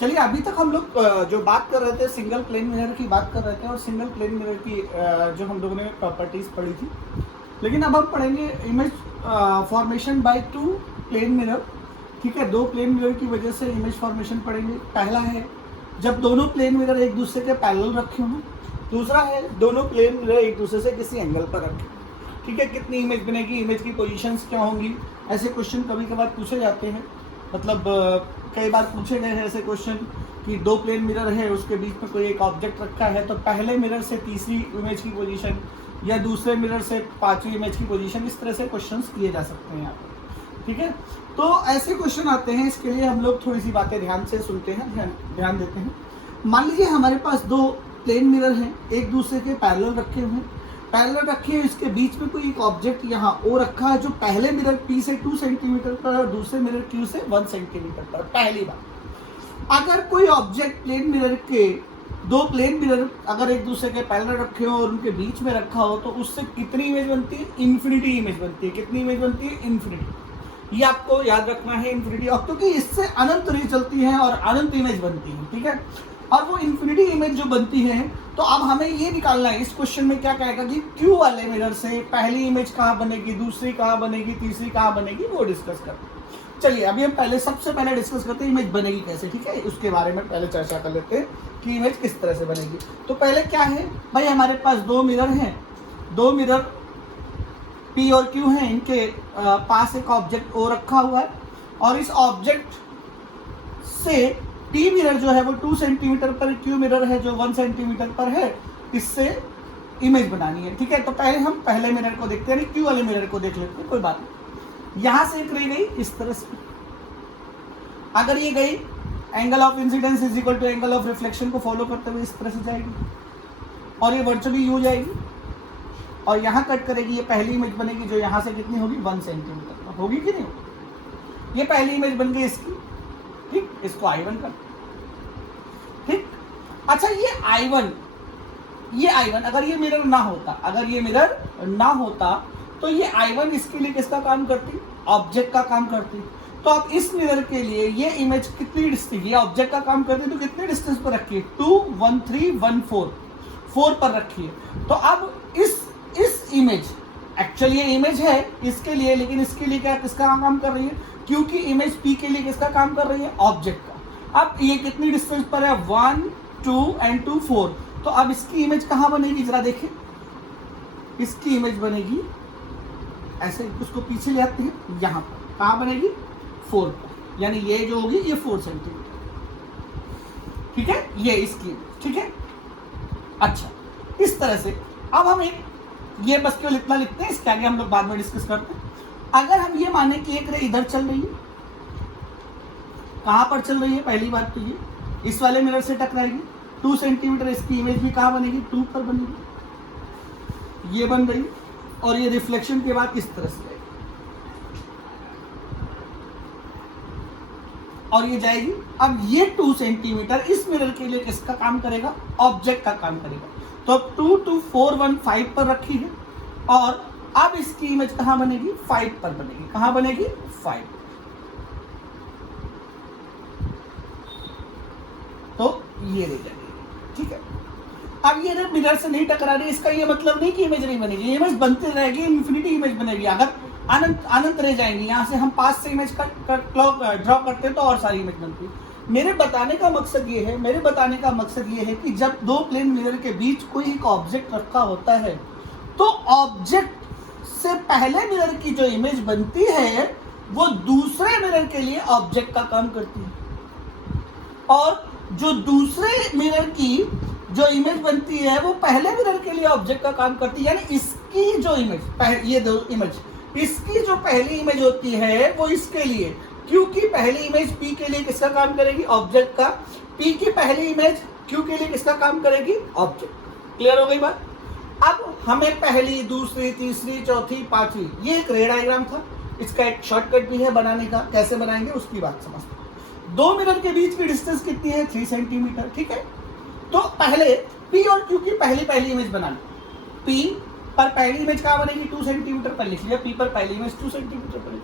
चलिए अभी तक हम लोग जो बात कर रहे थे सिंगल प्लेन मिरर की बात कर रहे थे और सिंगल प्लेन मिरर की जो हम लोगों ने प्रॉपर्टीज पढ़ी थी। लेकिन अब हम पढ़ेंगे image formation by two plane mirror. ठीक है, दो प्लेन मिरर की वजह से इमेज फॉर्मेशन पढ़ेंगे। पहला है जब दोनों प्लेन मिरर एक दूसरे के पैरेलल रखे हों। दूसरा है दोनों प्लेन मिरर एक दूसरे से किसी एंगल पर रखे। ठीक है, कितनी इमेज बनेगी, इमेज की पोजीशंस क्या होंगी, ऐसे क्वेश्चन कभी कभार पूछे जाते हैं। मतलब कई बार पूछे गए हैं ऐसे क्वेश्चन कि दो प्लेन मिरर है, उसके बीच में कोई एक ऑब्जेक्ट रखा है, तो पहले मिरर से तीसरी इमेज की पोजीशन या दूसरे मिरर से पांचवी इमेज की पोजीशन, इस तरह से क्वेश्चंस किए जा सकते हैं यहाँ पर। ठीक है, तो ऐसे क्वेश्चन आते हैं, इसके लिए हम लोग थोड़ी सी बातें ध्यान से सुनते हैं, ध्यान देते हैं। मान लीजिए हमारे पास दो प्लेन मिरर हैं, एक दूसरे के पैरेलल रखे हुए हैं। पैरेलल रखे हैं, इसके बीच में कोई एक ऑब्जेक्ट यहाँ ओ रखा है जो पहले मिरर P से 2 सेंटीमीटर पर और दूसरे मिरर Q से 1 सेंटीमीटर पर। पहली बात, अगर कोई ऑब्जेक्ट प्लेन मिरर के दो प्लेन मिरर अगर एक दूसरे के पैरेलल रखे हो और उनके बीच में रखा हो तो उससे कितनी इमेज बनती है? इन्फिनिटी इमेज बनती है। कितनी इमेज बनती है? इन्फिनिटी। ये आपको याद रखना है, इन्फिनिटी। और क्योंकि इससे अनंत रे चलती है और अनंत इमेज बनती है। ठीक है, और वो इन्फिनिटी इमेज जो बनती है, तो अब हमें ये निकालना है, इस क्वेश्चन में क्या कहेगा कि Q वाले मिरर से पहली इमेज कहाँ बनेगी, दूसरी कहाँ बनेगी, तीसरी कहाँ बनेगी, वो डिस्कस करते हैं। चलिए अभी हम सबसे पहले डिस्कस करते हैं इमेज बनेगी कैसे। ठीक है, उसके बारे में पहले चर्चा कर लेते हैं कि इमेज किस तरह से बनेगी। तो पहले क्या है भाई, हमारे पास दो मिरर हैं, दो मिरर P और Q हैं, इनके पास एक ऑब्जेक्ट O रखा हुआ है और इस ऑब्जेक्ट से P मिरर जो है वो 2 सेंटीमीटर पर, Q मिरर है जो 1 सेंटीमीटर पर है, इससे इमेज बनानी है। ठीक है, तो पहले हम पहले मिरर को देखते हैं, Q वाले मिरर को देख लेते हैं, कोई बात नहीं। यहां से एक रह गई इस तरह से, अगर ये गई angle of incidence is equal to angle of reflection को फॉलो करते हुए इस तरह से जाएगी और ये वर्चुअली यू जाएगी और यहाँ कट करेगी। ये पहली इमेज बनेगी जो यहाँ से कितनी होगी? 1 सेंटीमीटर होगी कि नहीं होगी? ये पहली इमेज बन गई इसकी। ठीक, इसको I1 कर। ठीक, अच्छा ये I1 अगर ये मिरर ना होता, तो ये I1 इसके लिए किसका काम करती? ऑब्जेक्ट का काम करती। तो अब इस मिरर के लिए ये इमेज कितनी डिस्टेंस, ये ऑब्जेक्ट का काम करती, तो कितने डिस्टेंस पर रखी है? 2, 1, 3, 1, 4 पर रखी है। तो अब इस इमेज, एक्चुअली ये इमेज है इसके लिए, लेकिन इसके लिए क्या किसका काम कर रही है? क्योंकि इमेज P के लिए किसका काम कर रही है? ऑब्जेक्ट का। अब ये कितनी डिस्टेंस पर है? 1, 2 and 2, 4। तो अब इसकी इमेज कहाँ बनेगी जरा देखें। इसकी इमेज बनेगी ऐसे, उसको पीछे ले आते हैं, यहाँ पर कहाँ बनेगी? 4 पर, यानी ये जो होगी ये 4 सेंटीमीटर। ठीक है, ये इसकी इमेज। ठीक है, अच्छा इस तरह से अब हम ये बस केवल इतना लिखते हैं, इसके आगे हम लोग बाद में डिस्कस करते हैं। अगर हम ये माने कि एक रे इधर चल रही है, कहां पर चल रही है? पहली बात तो ये इस वाले मिरर से टकराएगी, 2 सेंटीमीटर, इसकी इमेज भी कहां बनेगी? 2 पर बनेगी। ये बन गई और ये रिफ्लेक्शन के बाद इस तरह से जाएगी और ये जाएगी। अब ये 2 सेंटीमीटर इस मिरर के लिए किसका काम करेगा? ऑब्जेक्ट का काम करेगा। तो अब 2, 2, 4, 1, 5 पर रखी है और अब इसकी इमेज कहां बनेगी? 5 पर बनेगी। कहां बनेगी? 5। तो ये रह जाएगी। ठीक है, अब ये मिरर से नहीं टकरा रही, इसका ये मतलब नहीं कि इमेज नहीं बनेगी, इमेज बनती रहेगी, इन्फिनिटी इमेज बनेगी। अगर अनंत रह जाएंगी, यहाँ से हम पास से इमेज ड्रॉ करते हैं तो और सारी इमेज बनती है। मेरे बताने का मकसद ये है कि जब दो प्लेन मिरर के बीच कोई एक ऑब्जेक्ट रखा होता है, तो ऑब्जेक्ट से पहले मिरर की जो इमेज बनती है वो दूसरे मिरर के लिए ऑब्जेक्ट का काम करती है और जो दूसरे मिरर की जो इमेज बनती है वो पहले मिरर के लिए ऑब्जेक्ट का काम करती है। यानी इसकी जो इमेज, ये दो इमेज, इसकी जो पहली इमेज होती है वो इसके लिए, क्योंकि पहली इमेज P के लिए किसका काम करेगी? ऑब्जेक्ट का। P की पहली इमेज Q के लिए किसका काम करेगी? ऑब्जेक्ट। क्लियर हो गई बात? अब हमें पहली, दूसरी, तीसरी, चौथी, पांचवी, ये एक रे डायग्राम था, इसका एक शॉर्टकट भी है बनाने का, कैसे बनाएंगे उसकी बात समझते हैं। दो मिरर के बीच की डिस्टेंस कितनी है? 3 सेंटीमीटर। ठीक है, तो पहले P और Q की पहली इमेज बनानी। P पर पहली इमेज कहाँ बनेगी? 2 सेंटीमीटर पर लिख लिया, P पर पहली इमेज 2 सेंटीमीटर पर लिख।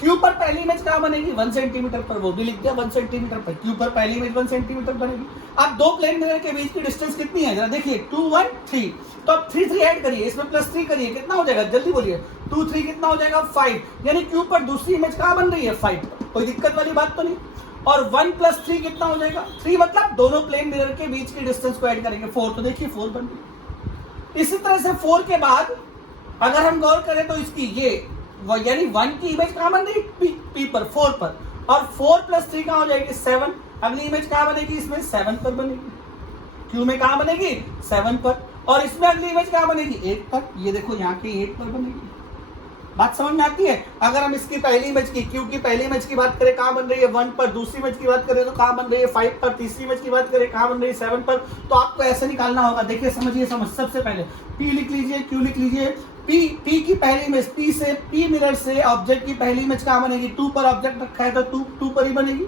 क्यू पर पहली इमेज कहाँ बनेगी 1 सेंटीमीटर पर, वो भी लिख दिया 1 सेंटीमीटर पर, क्यू पर पहली इमेज 1 सेंटीमीटर बनेगी। अब दो प्लेन मिरर के बीच की डिस्टेंस कितनी है जरा देखिए 2 1 3, तो अब 3 3 ऐड करिए, इसमें +3 करिए, कितना हो जाएगा जल्दी बोलिए, 2 3 कितना हो जाएगा 5, यानी क्यू पर दूसरी इमेज कहाँ बन रही है 5, कोई दिक्कत वाली बात तो नहीं। और 1 + 3 कितना हो जाएगा 3, मतलब दोनों प्लेन मिरर के बीच की डिस्टेंस को ऐड करेंगे 4, तो देखिए 4 बन गई। इसी तरह से 4 के बाद अगर हम गौर करें तो इसकी ये यानी 1 की इमेज कहाँ बन रही पी पर 4 पर, और 4 + 3 कहाँ हो जाएगी 7, अगली इमेज कहाँ बनेगी इसमें 7 पर बनेगी, क्यू में कहाँ बनेगी 7 पर, और इसमें अगली इमेज कहाँ बनेगी 8 पर, ये देखो यहाँ की 8 पर बनेगी। बात समझ में आती है। अगर हम इसकी पहली इमेज की क्यू की पहली इमेज की बात करें कहाँ बन रही है 1 पर, दूसरी इमेज की बात करें तो कहाँ बन रही है 5 पर, तीसरी इमेज की बात करें कहाँ बन रही है 7 पर, तो आपको ऐसे निकालना होगा। देखिए समझिए सबसे पहले पी लिख लीजिए, क्यू लिख लीजिए, पी की पहली इमेज पी मिरर से ऑब्जेक्ट की पहली इमेज कहाँ बनेगी 2 पर, ऑब्जेक्ट रखा है तो 2 पर ही बनेगी।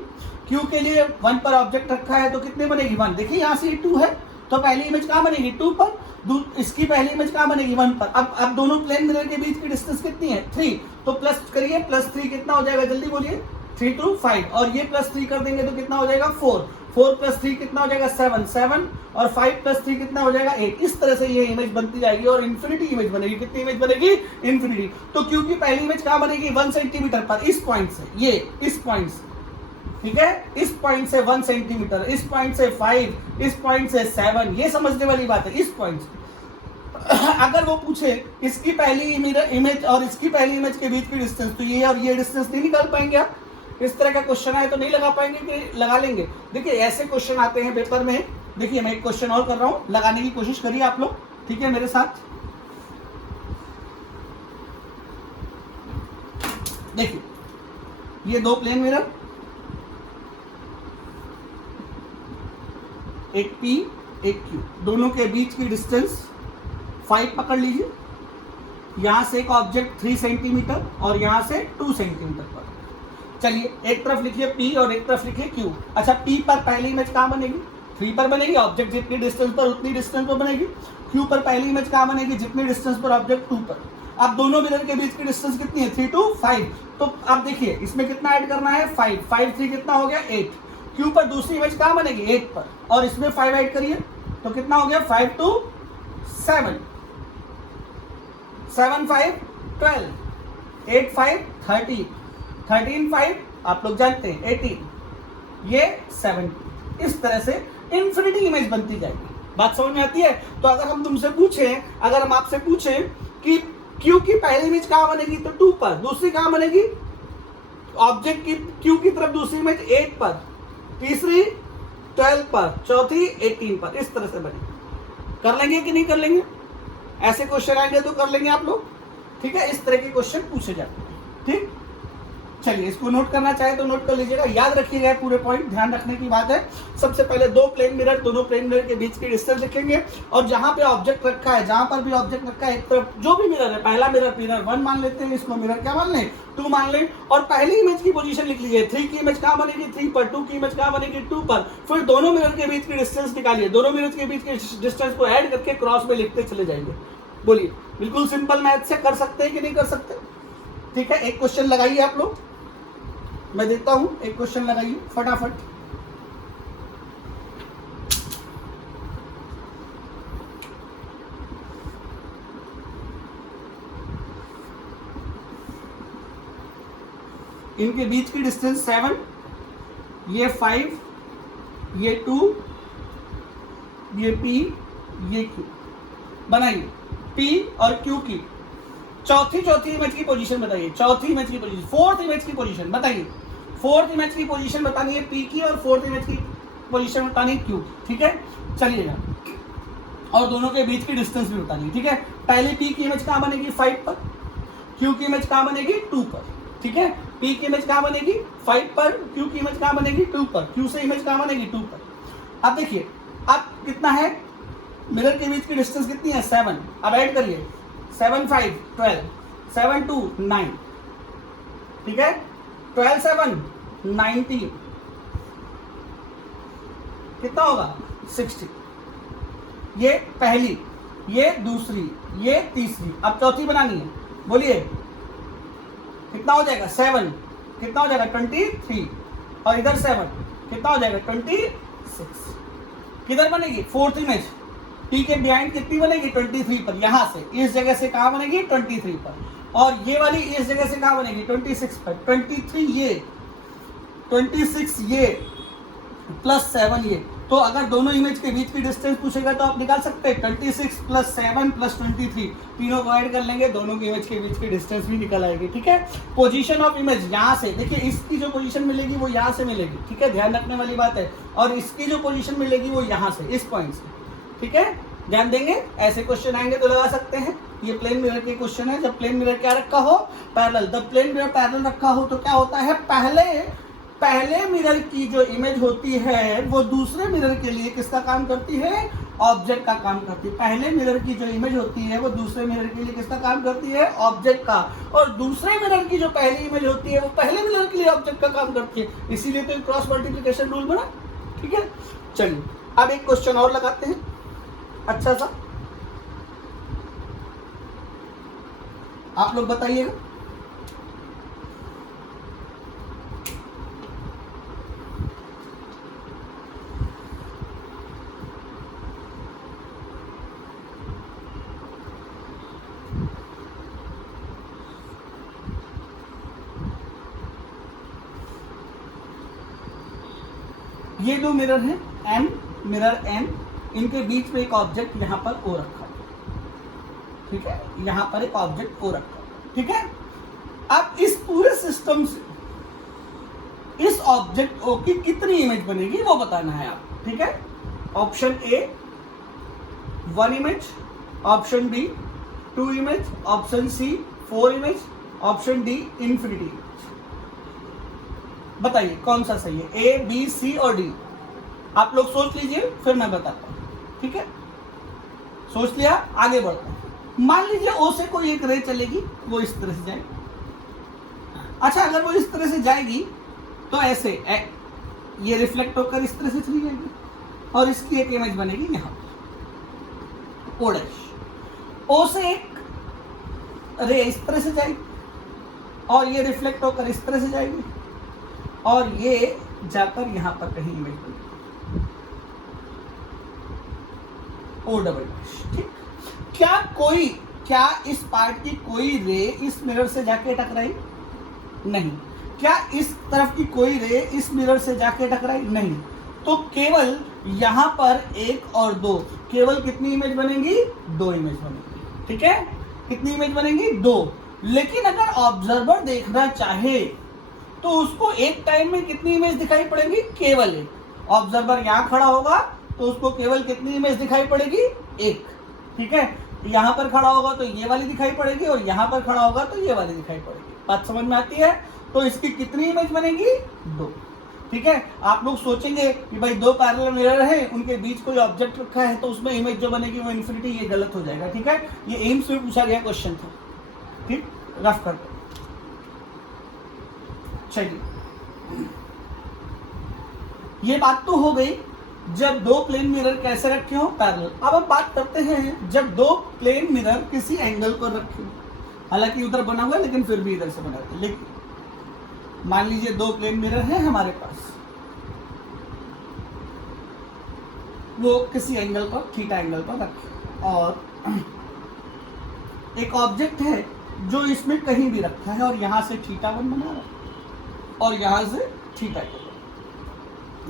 क्यू के लिए 1 पर ऑब्जेक्ट रखा है तो कितने बनेगी 1, देखिए यहाँ से 2 है तो पहली इमेज कहाँ बनेगी 2 पर, इसकी पहली इमेज कहाँ बनेगी 1 पर। अब दोनों प्लेन मिरर के बीच की डिस्टेंस कितनी है 3, तो प्लस करिए, +3 कितना हो जाएगा जल्दी बोलिए 3 2 5, और ये +3 कर देंगे तो कितना हो जाएगा 4 + 3 कितना हो जाएगा 7 और 5 + 3 कितना हो जाएगा 8। इस तरह से ये इमेज बनती जाएगी और इन्फिनिटी इमेज बनेगी। कितनी इमेज बनेगी इन्फिनिटी। तो क्यू की पहली इमेज कहाँ बनेगी 1 सेंटीमीटर पर, इस पॉइंट से, ये इस पॉइंट से, ठीक है, इस पॉइंट से 1 सेंटीमीटर, इस पॉइंट से 5, इस पॉइंट से 7, ये समझने वाली बात है। इस पॉइंट से अगर वो पूछे इसकी पहली इमेज और इसकी पहली इमेज के बीच की डिस्टेंस, तो ये और ये डिस्टेंस नहीं निकाल पाएंगे आप। इस तरह का क्वेश्चन आए तो नहीं लगा पाएंगे कि लगा लेंगे। देखिए ऐसे क्वेश्चन आते हैं पेपर में। देखिए मैं एक क्वेश्चन और कर रहा हूं, लगाने की कोशिश करिए आप लोग, ठीक है मेरे साथ। देखिए ये दो प्लेन मिरर, एक P एक Q, दोनों के बीच की डिस्टेंस 5 पकड़ लीजिए। यहां से एक ऑब्जेक्ट 3 सेंटीमीटर और यहां से 2 सेंटीमीटर पर। चलिए एक तरफ लिखिए P और एक तरफ लिखिए Q। अच्छा P पर पहली इमेज कहां बनेगी 3 पर बनेगी, ऑब्जेक्ट जितनी डिस्टेंस पर उतनी डिस्टेंस पर बनेगी। Q पर पहली इमेज कहां बनेगी जितनी डिस्टेंस पर ऑब्जेक्ट 2 पर। अब दोनों मिरर के बीच की डिस्टेंस कितनी है 3 to 5। तो अब देखिए इसमें कितना ऐड करना है 5 3 कितना हो गया 8। Q पर दूसरी इमेज कहां बनेगी 8 पर, और इसमें 5 ऐड करिए तो कितना हो गया 5 to 7, 7 5 12, 8 5 13, 13 5 आप लोग जानते हैं 18, ये 7। इस तरह से इन्फिनिटी इमेज बनती जाएगी। बात समझ में आती है। तो अगर हम तुमसे पूछें, अगर हम आपसे पूछें कि Q की पहली इमेज कहां बनेगी तो 2 पर, दूसरी कहां बनेगी ऑब्जेक्ट की Q की तरफ दूसरी इमेज 8 पर, तीसरी 12 पर, चौथी 18 पर, इस तरह से बनेगी। कर लेंगे कि नहीं कर लेंगे? ऐसे क्वेश्चन आएंगे तो कर लेंगे आप लोग, ठीक है। इस तरह के क्वेश्चन पूछे जाते हैं, ठीक। चलिए इसको नोट करना चाहे तो नोट कर लीजिएगा, याद रखिएगा पूरे पॉइंट, ध्यान रखने की बात है। सबसे पहले दो प्लेन मिरर, दोनों प्लेन मिरर के बीच की डिस्टेंस लिखेंगे, और जहां पे ऑब्जेक्ट रखा है, जहां पर भी ऑब्जेक्ट रखा है, एक तरफ जो भी मिरर है, पहला मिरर 1 मान लेते हैं, इसको मिरर क्या मान लें 2 मान लें, और पहली इमेज की पोजीशन लिख लीजिए। 3 की इमेज कहां बनेगी 3 पर, 2 की इमेज कहां बनेगी 2 पर। फिर दोनों मिरर के बीच की डिस्टेंस निकालिए, दोनों मिरर के बीच के डिस्टेंस को ऐड करके क्रॉस में लिखते चले जाएंगे। बोलिए बिल्कुल सिंपल मैथ से कर सकते हैं कि नहीं कर सकते? ठीक है, एक क्वेश्चन लगाइए आप लोग, मैं देता हूं, एक क्वेश्चन लगाइए फटाफट। इनके बीच की डिस्टेंस 7, ये 5, ये 2, ये P, ये Q। बनाइए P और Q की चौथी इमेज की पोजीशन बताइए, चौथी इमेज की पोजीशन, फोर्थ इमेज की पोजीशन बताइए। फोर्थ इमेज की पोजीशन बतानी है P की, और फोर्थ इमेज की पोजीशन बतानी है Q, ठीक है। चलिएगा, और दोनों के बीच की डिस्टेंस भी बतानी है, ठीक है। पहले P की इमेज कहां बनेगी 5 पर, Q की इमेज कहां बनेगी 2 पर, ठीक है। P की इमेज कहां बनेगी 5 पर, Q की इमेज कहां बनेगी 2 पर, Q से इमेज कहां बनेगी 2 पर। अब देखिए अब कितना है, मिरर के बीच की डिस्टेंस कितनी है 7। अब ऐड करिए 7 5 12, 7 2 9, ठीक है। 12 7 19, कितना होगा 60। ये पहली, ये दूसरी, ये तीसरी, अब चौथी बनानी है, बोलिए कितना हो जाएगा 7, कितना हो जाएगा 23, और इधर 7 कितना हो जाएगा 26। किधर बनेगी फोर्थ इमेज, टी के बिहाइंड कितनी बनेगी 23 पर, यहां से इस जगह से कहां बनेगी 23 पर, और ये वाली इस जगह से कहां बनेगी 26 पर। 23 ये, 26 ये, प्लस 7 ये। तो अगर दोनों इमेज के बीच की डिस्टेंस पूछेगा तो आप निकाल सकते हैं 26 प्लस 7 प्लस 23, तीनों को ऐड कर लेंगे, दोनों की इमेज के बीच की डिस्टेंस भी निकल आएगी। ठीक है, पोजीशन ऑफ इमेज यहाँ से देखिए, इसकी जो पोजीशन मिलेगी वो यहाँ से मिलेगी। ठीक है, ध्यान रखने वाली बात है, और इसकी जो पोजीशन मिलेगी वो यहाँ से, इस पॉइंट से। ठीक है, ध्यान देंगे, ऐसे क्वेश्चन आएंगे तो लगा सकते हैं। ये प्लेन मिरर के क्वेश्चन है, जब प्लेन मिरर क्या रखा हो पैरेलल, जब प्लेन मिरर पैरेलल रखा हो तो क्या होता है, पहले मिरर की जो इमेज होती है वो दूसरे मिरर के लिए किसका काम करती है, ऑब्जेक्ट का काम करती है। पहले मिरर की जो इमेज होती है वो दूसरे मिरर के लिए किसका काम करती है, ऑब्जेक्ट का, और दूसरे मिरर की जो पहली इमेज होती है वो पहले मिरर के लिए ऑब्जेक्ट का काम करती है, इसीलिए तो क्रॉस मल्टीप्लिकेशन रूल बना। ठीक है, चलिए अब एक क्वेश्चन और लगाते हैं अच्छा सा, आप लोग बताइएगा। ये दो मिरर हैं M, मिरर N, इनके बीच में एक ऑब्जेक्ट यहाँ पर O रखा है। ठीक है, यहाँ पर एक ऑब्जेक्ट O रखा है। ठीक है, अब इस पूरे सिस्टम से इस ऑब्जेक्ट O की कितनी इमेज बनेगी वो बताना है आप। ठीक है, option A 1 image, option B 2 image, option C 4 image, option D infinity. बताइए कौन सा सही है, A, B, C और D। आप लोग सोच लीजिए, फिर मैं बताता हूं। ठीक है, सोच लिया, आगे बढ़ते हैं। मान लीजिए O से कोई एक रे चलेगी, वो इस तरह से जाएगी। अच्छा, अगर वो इस तरह से जाएगी तो ऐसे ये रिफ्लेक्ट होकर इस तरह से चली जाएगी, और इसकी एक इमेज बनेगी यहां पर O डैश। O से एक रे इस तरह से जाएगी, और ये रिफ्लेक्ट होकर इस तरह से जाएगी, और ये जाकर यहां पर कहीं इमेज बनेगी O डबल डैश। ठीक, क्या इस पार्ट की कोई रे इस मिरर से जाके टकराई? नहीं। क्या इस तरफ की कोई रे इस मिरर से जाके टकराई? नहीं। तो केवल यहां पर 1 और 2, केवल कितनी इमेज बनेंगी? 2 इमेज बनेंगी। ठीक है, कितनी इमेज बनेंगी? 2। लेकिन अगर ऑब्जर्वर देखना चाहे तो उसको एक टाइम में कितनी इमेज दिखाई पड़ेगी? केवल 1। ऑब्जर्वर यहां खड़ा होगा तो उसको केवल कितनी इमेज दिखाई पड़ेगी? 1। ठीक है, यहां पर खड़ा होगा तो ये वाली दिखाई पड़ेगी, और यहां पर खड़ा होगा तो ये वाली दिखाई पड़ेगी। बात समझ में आती है? तो इसकी कितनी इमेज बनेगी? 2। ठीक है, आप लोग सोचेंगे कि भाई 2 पैरेलल मिरर है, उनके बीच कोई ऑब्जेक्ट रखा है तो उसमें इमेज जो बनेगी वो इन्फिनिटी, ये गलत हो जाएगा। ठीक है, ये एम्स में पूछा गया क्वेश्चन था। ठीक, रफ करके चलिए, ये बात तो हो गई जब 2 प्लेन मिरर कैसे रखे हो, पैरेलल। अब हम बात करते हैं जब 2 प्लेन मिरर किसी एंगल पर रखे हो, हालांकि उधर बना हुआ है लेकिन फिर भी इधर से बनाते हैं। लेकिन मान लीजिए 2 प्लेन मिरर हैं हमारे पास, वो किसी एंगल पर, थीटा एंगल पर रखे, और एक ऑब्जेक्ट है जो इसमें कहीं भी रखा है, और यहां से θ1 बना रहा है और यहां से θ2,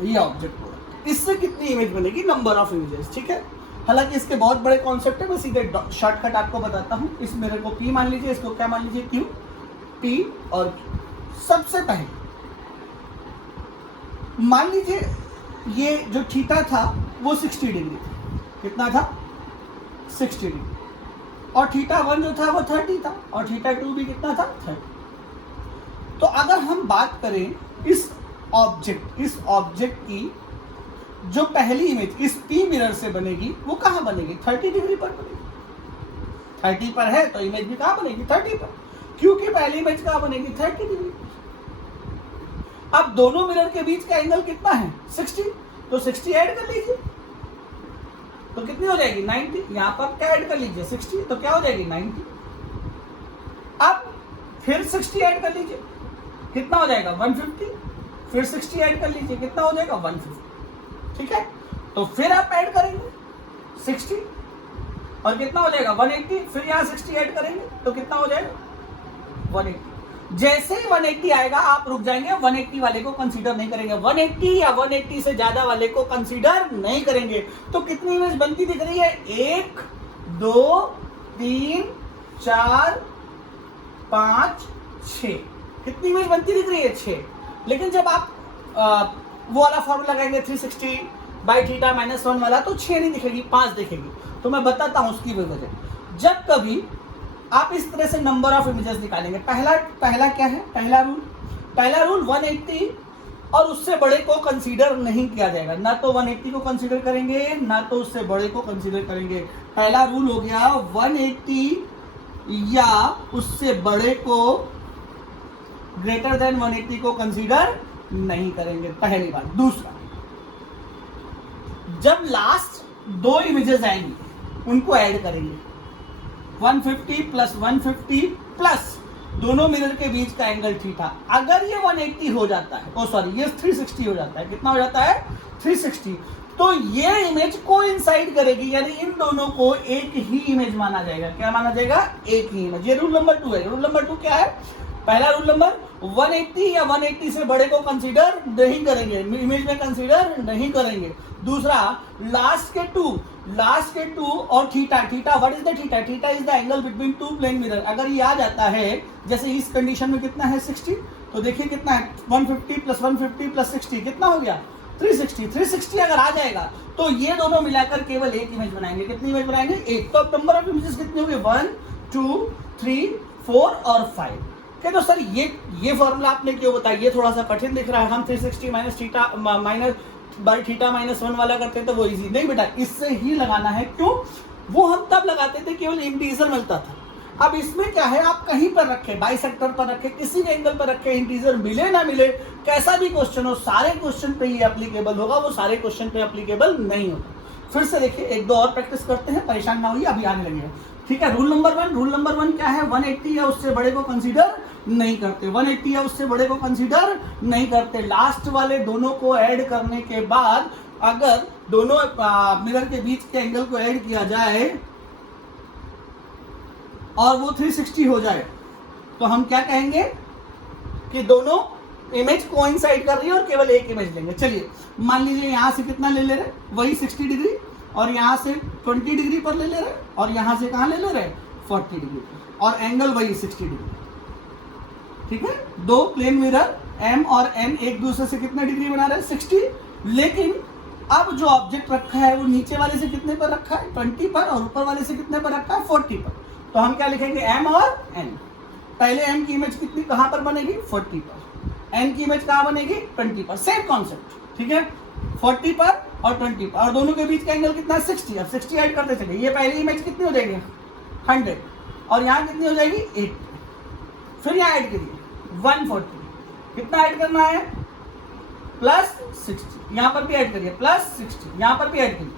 ये ऑब्जेक्ट हो रहा है। इससे कितनी इमेज बनेगी? Number of images. ठीक है, हालांकि इसके बहुत बड़े कॉन्सेप्ट है, मैं सीधे शॉर्टकट आपको बताता हूं। इस मिरर को P मान लीजिए, इसको क्या मान लीजिए? Q, P और Q। सबसे पहले मान लीजिए ये जो थीटा था वो 60 डिग्री था। कितना था? 60 डिग्री। और θ1 जो था वो 30 था, और θ2 भी कितना था? 30। तो अगर हम बात करें इस ऑब्जेक्ट की जो पहली इमेज इस P मिरर से बनेगी, वो कहां बनेगी? 30 डिग्री पर बनेगी। 30 पर है तो इमेज भी कहां बनेगी? 30 पर, क्योंकि पहली इमेज कहां बनेगी? 30 डिग्री। अब दोनों मिरर के बीच का एंगल कितना है? 60। तो 60 ऐड कर लीजिए तो कितनी हो जाएगी? 90। यहां पर क्या ऐड कर लीजिए? 60, तो क्या हो जाएगी? 90। अब फिर 60 ऐड कर लीजिए, कितना हो जाएगा 150, फिर 60 ऐड कर लीजिए, कितना हो जाएगा 150, ठीक है। तो फिर आप ऐड करेंगे 60 और कितना हो जाएगा 180, फिर यहाँ 60 ऐड करेंगे तो कितना हो जाएगा 180। जैसे ही 180 आएगा आप रुक जाएंगे, 180 वाले को कंसीडर नहीं करेंगे, 180 या 180 से ज्यादा वाले को कंसीडर नहीं करेंगे। तो कितनी इमेज बनती दिख रही है, 1 2 3 4 5 6, कितनी इमेज बनती दिख रही है 6। लेकिन जब आप वो वाला फॉर्मूला लगाएंगे 360 बाई थीटा माइनस 1 वाला, तो 6 नहीं दिखेगी, 5 दिखेगी। तो मैं बताता हूं उसकी वजह। जब कभी आप इस तरह से नंबर ऑफ इमेजेस निकालेंगे, पहला क्या है, पहला रूल 180 और उससे बड़े को कंसीडर नहीं किया जाएगा। ना तो 180 को कंसीडर करेंगे, ना तो उससे बड़े को कंसीडर करेंगे। पहला रूल हो गया 180 या उससे बड़े को ग्रेटर देन 180 को कंसीडर नहीं करेंगे, पहली बात। दूसरा, जब लास्ट 2 इमेजेस आएंगी उनको ऐड करेंगे, 150 प्लस 150 प्लस दोनों मिरर के बीच का एंगल थीटा। अगर ये 180 हो जाता है, ये 360 हो जाता है, कितना हो जाता है 360, तो ये इमेज कोइंसाइड करेगी, यानी इन दोनों को एक ही इमेज माना जाएगा। क्या माना जाएगा, एक ही इमेज। ये रूल नंबर 2 है। रूल नंबर 2 क्या है, पहला रूल नंबर 180 या 180 से बड़े को कंसीडर नहीं करेंगे, इमेज में कंसीडर नहीं करेंगे। दूसरा, लास्ट के टू और थीटा, what is the theta, theta is the angle between two plane mirror. अगर ये आ जाता है, जैसे इस कंडीशन में कितना है 60, तो देखिए कितना है 150 प्लस 150 प्लस 60, कितना हो गया 360 अगर आ जाएगा तो ये दोनों मिलाकर केवल एक इमेज बनाएंगे। कितनी इमेज बनाएंगे, एक। तो अब नंबर ऑफ इमेजेस कितनी होगी, 1 2 3 4 और 5। तो सर ये फॉर्मूला आपने क्यों बताया, ये थोड़ा सा कठिन दिख रहा है, हम 360 minus theta minus by theta minus 1 वाला करते तो वो इजी नहीं बेटा, इससे ही लगाना है। क्यों, वो हम तब लगाते थे केवल इंटीजर मिलता था। अब इसमें क्या है, आप कहीं पर रखे, बाइसेक्टर पर रखे, किसी भी एंगल पर रखे, इंटीजर मिले ना मिले, कैसा भी क्वेश्चन हो, सारे क्वेश्चन पे ये एप्लीकेबल होगा, वो सारे क्वेश्चन पे एप्लीकेबल नहीं होगा। फिर से देखिए, 1 2 और प्रैक्टिस करते हैं, परेशान ना होइए, अभी आने लगेगा, ठीक है। रूल नंबर 1 क्या है, 180 या उससे बड़े को कंसीडर नहीं करते, 180 या उससे बड़े को कंसीडर नहीं करते। लास्ट वाले दोनों को ऐड करने के बाद अगर दोनों मिरर के बीच के एंगल को ऐड किया जाए और वो 360 हो जाए, तो हम क्या कहेंगे कि दोनों इमेज कोइंसाइड कर रही है और केवल एक इमेज लेंगे। चलिए मान लीजिए यहां से कितना ले रहे, वही 60 डिग्री, और यहां से 20 डिग्री पर ले रहे, और यहां से कहां ले रहे 40 डिग्री, और एंगल वही 60 डिग्री, ठीक है। 2 प्लेन मिरर M और N एक दूसरे से कितने डिग्री बना रहे हैं, 60। लेकिन अब जो ऑब्जेक्ट रखा है वो नीचे वाले से कितने पर रखा है, 20 पर, और ऊपर वाले से कितने पर रखा है, 40 पर। तो हम क्या लिखेंगे, M और N। पहले M की इमेज कितनी कहां पर बनेगी, 40 पर, N की इमेज कहां बनेगी, 20 पर। सेम कॉन्सेप्ट, ठीक है, 40 पर और 20 पर, और दोनों के बीच का एंगल कितना है 60। अब 60 ऐड करते चलिए, ये पहली इमेज कितनी हो जाएगी 100, और यहाँ कितनी हो जाएगी 80। फिर यहाँ ऐड करिए 140, कितना ऐड करना है प्लस 60, यहाँ पर भी ऐड करिए प्लस 60, यहाँ पर भी ऐड करिए,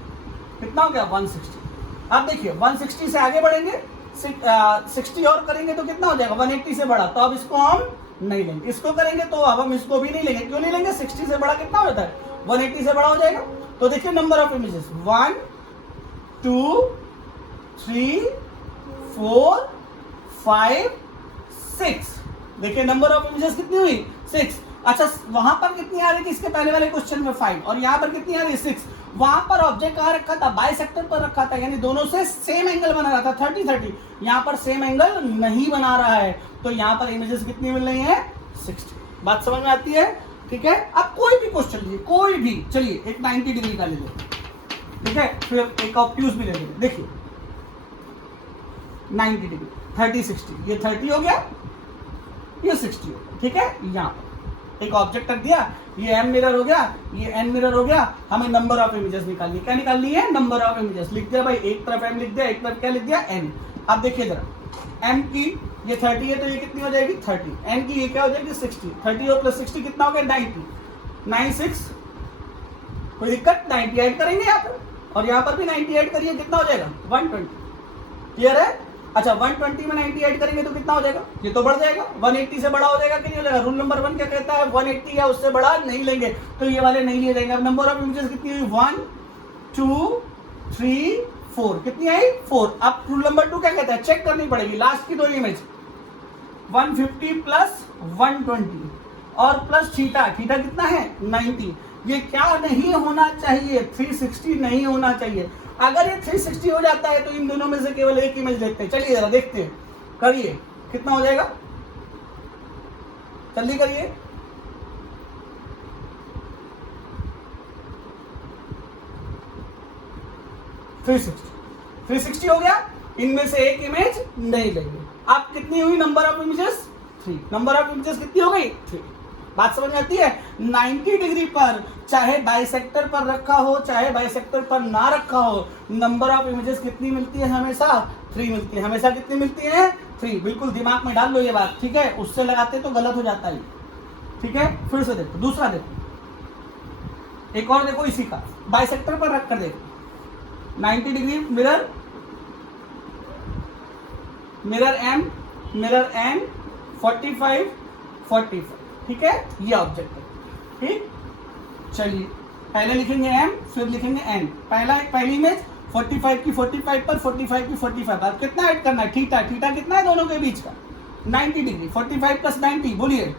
कितना हो गया 160। अब देखिए 160 से आगे बढ़ेंगे, 60 और करेंगे तो कितना हो जाएगा 180 से बड़ा, तो अब इसको हम नहीं लेंगे। इसको करेंगे तो अब हम इसको भी नहीं लेंगे। क्यों नहीं लेंगे, 60 से बड़ा कितना होता है 180 से बड़ा हो जाएगा। तो देखिए नंबर ऑफ इमेजेस 1 2 3 4 5 6, देखिए नंबर ऑफ इमेजेस कितनी हुई 6। अच्छा, वहां पर कितनी आ रही थी इसके पहले वाले क्वेश्चन में 5, और यहाँ पर कितनी आ रही है 6। वहां पर ऑब्जेक्ट कहाँ रखा था, बाइसेक्टर पर रखा था, यानी दोनों से सेम एंगल बना रहा था 30-30। यहाँ पर सेम एंगल नहीं बना रहा है, तो यहाँ पर इमेजेस कितनी मिल रही है 60। बात समझ में आती है, ठीक है। अब कोई भी क्वेश्चन लीजिए, कोई भी, चलिए एक 90 डिग्री का ले लो, ठीक है, फिर एक ऑब्ट्यूज भी ले लो। देखिए 90 डिग्री, 30-60, ये 30 हो गया, ये 60 हो गया, ठीक है। यहाँ पर एक ऑब्जेक्ट रख दिया, ये M मिरर हो गया, ये N मिरर हो गया। हमें नंबर ऑफ इमेजेस निकालनी, क्या निकालनी है, नंबर ऑफ इमेजेस। लिख दिया भाई, एक तरफ M लिख दिया, एक तरफ क्या लिख दिया N। अब देखिए जरा, M की ये 30 है तो ये कितनी हो जाएगी 30, N की ये क्या हो जाएगी 60, 30 और प्लस 60 कितना हो गया 90, 96, कोई दिक्कत, 90 ऐड करेंगे यहाँ पर, और यहाँ पर भी 90 ऐड करिए, कितना हो जाएगा 120। क्लियर है। अच्छा 120 में 90 ऐड करेंगे तो कितना हो जाएगा, ये तो बढ़ जाएगा, 180 से बड़ा हो जाएगा कि नहीं हो जाएगा। रूल नंबर 1 क्या कहता है, 180 या उससे बड़ा नहीं लेंगे, तो ये वाले नहीं लिए जाएंगे। अब नंबर ऑफ इमेजेस कितनी हुई, 1 2 3 4, कितनी आई 4। अब रूल नंबर 2 क्या कहता है, चेक करनी पड़ेगी लास्ट की दो इमेज, 150 प्लस 120 और प्लस थीटा, थीटा कितना है 90। ये क्या नहीं होना चाहिए, 360 नहीं होना चाहिए। अगर ये 360 हो जाता है तो इन दोनों में से केवल एक इमेज देखते हैं। चलिए जरा देखते हैं, करिए कितना हो जाएगा, जल्दी करिए। थ्री सिक्सटी हो गया, इनमें से एक इमेज नहीं लेंगे। अब कितनी हुई number of images, 3। Number of images कितनी हो गई, 3। बात समझ में आती है। 90 डिग्री पर चाहे बाइसेक्टर पर रखा हो चाहे बाइसेक्टर पर ना रखा हो, नंबर ऑफ इमेजेस कितनी मिलती है, हमेशा 3 मिलती है। हमेशा कितनी मिलती है, 3। बिल्कुल दिमाग में डाल लो ये बात, ठीक है। उससे लगाते तो गलत हो जाता है, ठीक है। फिर से देखो, दूसरा देखो, एक और देखो इसी का, बाइसेक्टर पर रख कर देखो, 90 degree mirror, mirror M, mirror N, 45 45, ठीक है। ये ऑब्जेक्ट है, ठीक। चलिए पहले लिखेंगे एम, फिर लिखेंगे एन। पहली इमेज 45 की 45 पर, 45 की 45 पर। कितना ऐड करना है, थीटा, थीटा कितना है दोनों के बीच का, 90 डिग्री। 45 प्लस 90 बोलिए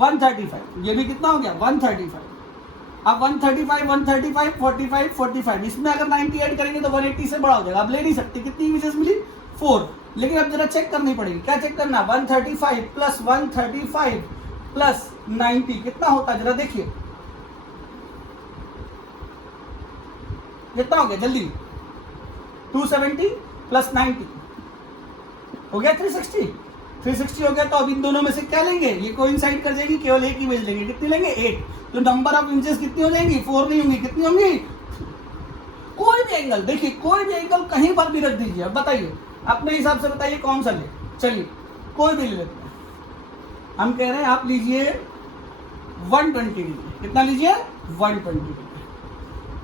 135। ये भी कितना हो गया 135। अब 135 135 45 45, इसमें अगर 90 ऐड करेंगे तो 180 से बड़ा हो जाएगा। अब ले नहीं सकते, कितनी इमेजेस मिली 4। लेकिन अब जरा चेक करनी पड़ेगी, क्या चेक करना, 135 प्लस 135 प्लस 90 कितना होता है, जरा देखिए कितना हो गया, जल्दी 270 प्लस 90 हो गया 360। 360 हो गया, तो अब इन दोनों में से क्या लेंगे, ये कोइंसाइड कर जाएगी, केवल एक इमेज लेंगे। कितनी लेंगे, 8। तो नंबर ऑफ इमेजेस कितनी हो जाएंगी, 4 नहीं होंगी, कितनी होंगी। कोई भी एंगल देखिए, कोई भी एंगल कहीं पर भी रख दीजिए। अब बताइए अपने हिसाब से, बताइए कौन सा ले, चलिए कोई भी ले लेते हैं। हम कह रहे हैं आप लीजिए 120 डिग्री, कितना लीजिए 120 डिग्री,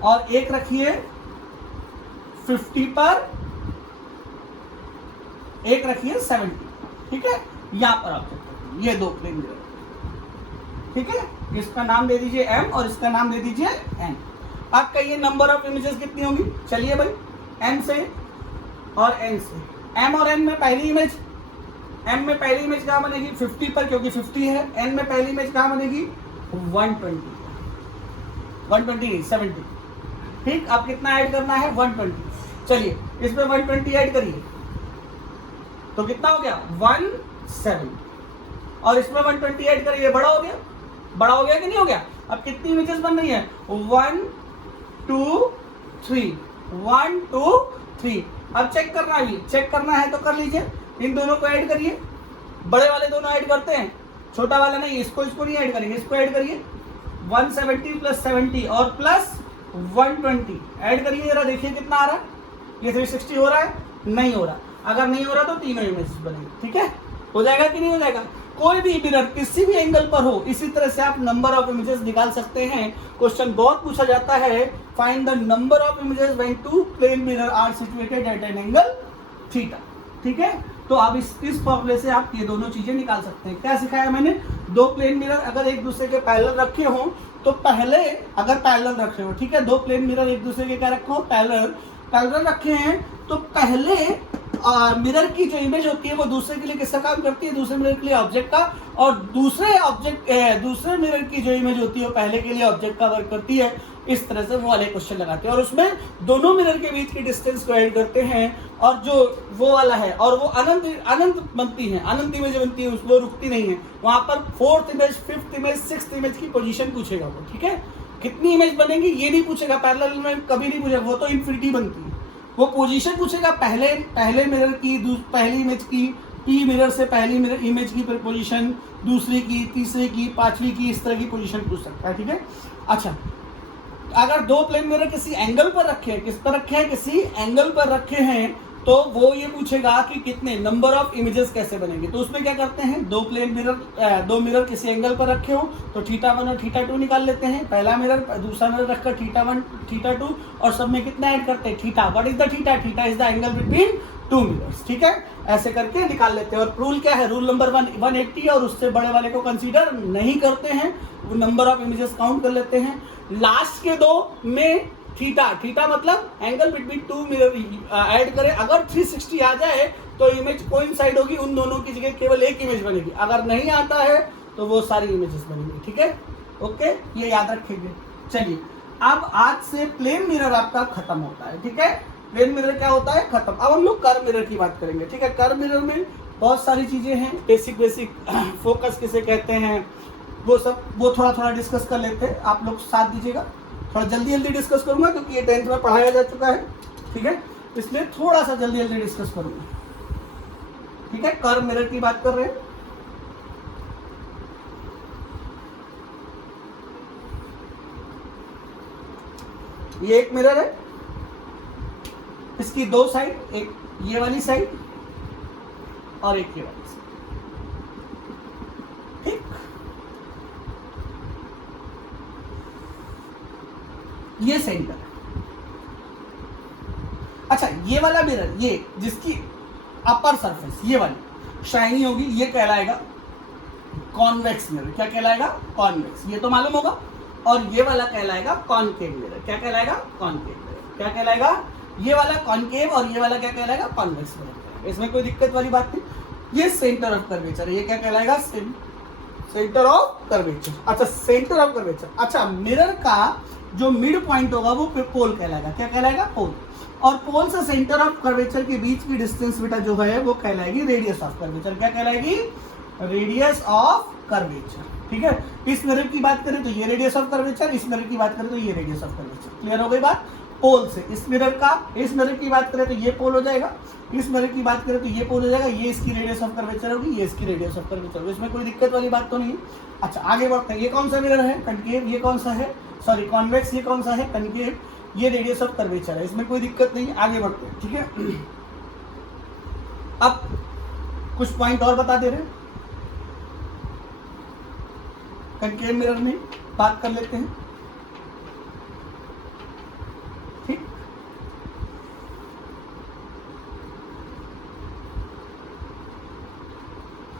और एक रखिए 50 पर, एक रखिए 70, ठीक है। यहां पर ऑब्जेक्ट, ये दो प्लेन मिरर, ठीक है। इसका नाम दे दीजिए m और इसका नाम दे दीजिए n। आप कहिए नंबर ऑफ इमेजेस कितनी होंगी, चलिए भाई m से और n से। m और n में पहली इमेज, m में पहली इमेज कहां बनेगी 50 पर, क्योंकि 50 है। n में पहली इमेज कहां बनेगी 120 नहीं 70, ठीक। अब कितना ऐड करना है 120। चलिए इसमें 120 ऐड करिए तो कितना हो गया 17, और इसमें 120 ऐड करिए, बड़ा हो गया, बड़ा हो गया कि नहीं हो गया। अब कितनी इमेजेस बन रही है 1 2 3, 1 2 3। अब चेक करना है, चेक करना है तो कर लीजिए, इन दोनों को ऐड करिए। बड़े वाले दोनों ऐड करते हैं, छोटा वाला नहीं, इसको नहीं ऐड करेंगे, इसको ऐड करिए। 170 प्लस 70 और प्लस 120 ऐड करिए, जरा देखिए कितना आ रहा है। ये 360 हो रहा है, नहीं हो रहा। अगर नहीं हो रहा तो तीनों इमेज बनेंगे, ठीक है। हो जाएगा कि नहीं हो जाएगा। कोई भी मिरर किसी भी एंगल पर हो, इसी तरह से आप नंबर ऑफ इमेजेस निकाल सकते हैं। क्वेश्चन बहुत पूछा जाता है, find the number of images when two plane mirror are situated at an angle theta, ठीक है। तो आप इस फॉर्मूले से आप ये दोनों चीजें निकाल सकते हैं। क्या सिखाया मैंने, दो प्लेन मिरर अगर एक दूसरे के पैरेलल रखे हों तो पहले, अगर पैरेलल रखे हो, ठीक है, दो प्लेन मिरर एक दूसरे के क्या रखे हो, पैरेलल रखे हैं, तो पहले मिरर की जो इमेज होती है वो दूसरे के लिए किसका काम करती है, दूसरे मिरर के लिए ऑब्जेक्ट का, और दूसरे मिरर की जो इमेज होती है वो पहले के लिए ऑब्जेक्ट का वर्क करती है। इस तरह से वो वाले क्वेश्चन लगाते हैं, और उसमें दोनों मिरर के बीच की डिस्टेंस को ऐड करते हैं, और जो वो वाला है, और वो अनंत बनती है, अनंत इमेज बनती है, वो रुकती नहीं है। वहां पर 4th image, 5th image, 6th image की पोजीशन पूछेगा वो, ठीक है। कितनी इमेज बनेंगी ये नहीं पूछेगा, पैरेलल में कभी नहीं पूछेगा, वो तो इन्फिनिटी बनती है। वो पोजीशन पूछेगा, पहले मिरर की पहली इमेज की, पी मिरर से पहली मिरर इमेज की पोजीशन, दूसरी की, तीसरे की, पांचवी की, इस तरह की पोजीशन पूछ सकता है, ठीक है। अच्छा, अगर दो प्लेन मिरर किसी एंगल पर रखे हैं, किस पर रखे हैं, किसी एंगल पर रखे हैं, तो वो ये पूछेगा कि कितने नंबर ऑफ इमेजेस कैसे बनेंगे। तो उसमें क्या करते हैं, दो मिरर किसी एंगल पर रखे हो तो θ1 और θ2 निकाल लेते हैं। पहला मिरर दूसरा मिरर रखकर θ1 θ2 और सब में कितना ऐड करते हैं, theta. What is the theta, theta is the angle between to mirrors. ठीक है, ऐसे करके निकाल लेते हैं। और रूल क्या है, रूल नंबर 180 और उससे बड़े वाले को कंसीडर नहीं करते हैं, वो नंबर ऑफ इमेजेस काउंट कर लेते हैं। लास्ट के दो में थीटा मतलब angle between to mirror add करें। अगर 360 आ जाए तो इमेज कोइंसाइड होगी, उन दोनों की जगह केवल एक इमेज बनेगी। अगर नहीं आता है तो वो सारी इमेजेस बनेंगी। ठीक है, ओके, ये याद रखेंगे। चलिए, अब आज से प्लेन मिरर आपका खत्म होता है। ठीक है, प्लेन मिरर क्या होता है, खत्म। अब हम लोग कर्व मिरर की बात करेंगे। ठीक है, कर्व मिरर में बहुत सारी चीजें हैं, बेसिक फोकस किसे कहते हैं, वो थोड़ा डिस्कस कर लेते हैं। आप लोग साथ दीजिएगा, थोड़ा जल्दी डिस्कस करूंगा क्योंकि ये 10th में पढ़ाया जा चुका है। ठीक है, इसलिए थोड़ा सा जल्दी डिस्कस करूंगा। ठीक है, कर्व मिरर की बात कर रहे हैं। ये एक मिरर है, इसकी दो साइड, एक ये वाली साइड और एक ये वाली साइड। ठीक, ये सेंटर है। अच्छा, ये वाला मिरर, ये जिसकी अपर सरफेस ये वाली शाइनी होगी, ये कहलाएगा कॉन्वेक्स मिरर। क्या कहलाएगा, कॉन्वेक्स, ये तो मालूम होगा। और ये वाला कहलाएगा कॉनकेव मिरर। क्या कहलाएगा, कॉनकेव मिरर। क्या कहलाएगा, ये वाला कॉनकेव और ये वाला क्या कहलाएगा, कॉन्वेक्स मिरर। इसमें कोई दिक्कत वाली बात नहीं। ये सेंटर ऑफ कर्वेचर, ये क्या कहलाएगा, सेंटर ऑफ कर्वेचर। अच्छा, सेंटर ऑफ कर्वेचर। अच्छा, मिरर का जो मिड पॉइंट होगा वो पोल कहलाएगा। क्या कहलाएगा, पोल। और पोल से सेंटर ऑफ कर्वेचर के बीच की डिस्टेंस बेटा जो है वो कहलाएगी रेडियस ऑफ कर्वेचर। क्या कहलाएगी, रेडियस ऑफ कर्वेचर। ठीक है, इस मिरर की बात करें तो ये रेडियस ऑफ कर्वेचर, इस मिरर की बात करें तो ये रेडियस ऑफ कर्वेचर। क्लियर हो गई बात। पोल से इस मिरर की बात करें तो ये पोल हो जाएगा, इस मिरर की बात करें तो ये पोल हो जाएगा। ये इसकी रेडियस ऑफ कर्वेचर होगी, ये इसकी रेडियस ऑफ कर्वेचर होगी। इसमें कोई दिक्कत वाली बात तो नहीं है। अच्छा, आगे बढ़ते हैं। ये कौन सा मिरर है, कनकेव। ये कौन सा है, सॉरी कॉन्वेक्स। ये कौन सा है, कनकेव। ये रेडियस ऑफ कर्वेचर है, इसमें कोई दिक्कत नहीं। आगे बढ़ते हैं। ठीक है, अब कुछ पॉइंट और बता दे रहे हैं, कनकेव मिरर में बात कर लेते हैं। ठीक,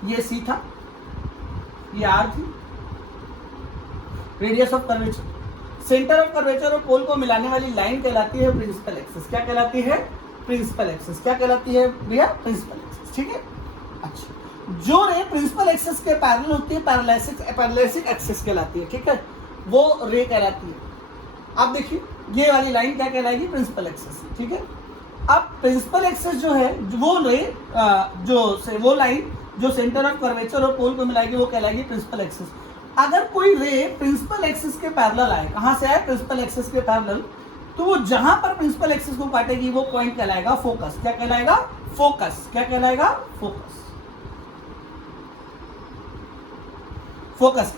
ये सी था, ये आर थी, radius of curvature. Centre of curvature और पोल को मिलाने वाली लाइन कहलाती है प्रिंसिपल एक्सिस। क्या कहलाती है, प्रिंसिपल एक्सिस। क्या कहलाती है भैया, प्रिंसिपल एक्सिस। ठीक है, अच्छा, जो रे प्रिंसिपल एक्सिस के पैरेलल होती है पैरेलैसिक एक्सिस कहलाती है। ठीक है, वो रे कहलाती है। अब देखिए, ये वाली लाइन क्या कहलाएगी, प्रिंसिपल एक्सिस। ठीक है, अब प्रिंसिपल एक्सिस जो है वो रे वो लाइन जो सेंटर ऑफ कर्वेचर और पोल को मिलाएगी वो कहलाएगी प्रिंसिपल एक्सिस। अगर कोई रे प्रिंसिपल एक्सिस के पैरेलल आए, कहां से आए, प्रिंसिपल एक्सिस के पैरेलल, तो वो जहां पर प्रिंसिपल एक्सिस को काटेगी वो पॉइंट कहलाएगा फोकस। क्या कहलाएगा, फोकस। क्या कहलाएगा, फोकस। फोकस।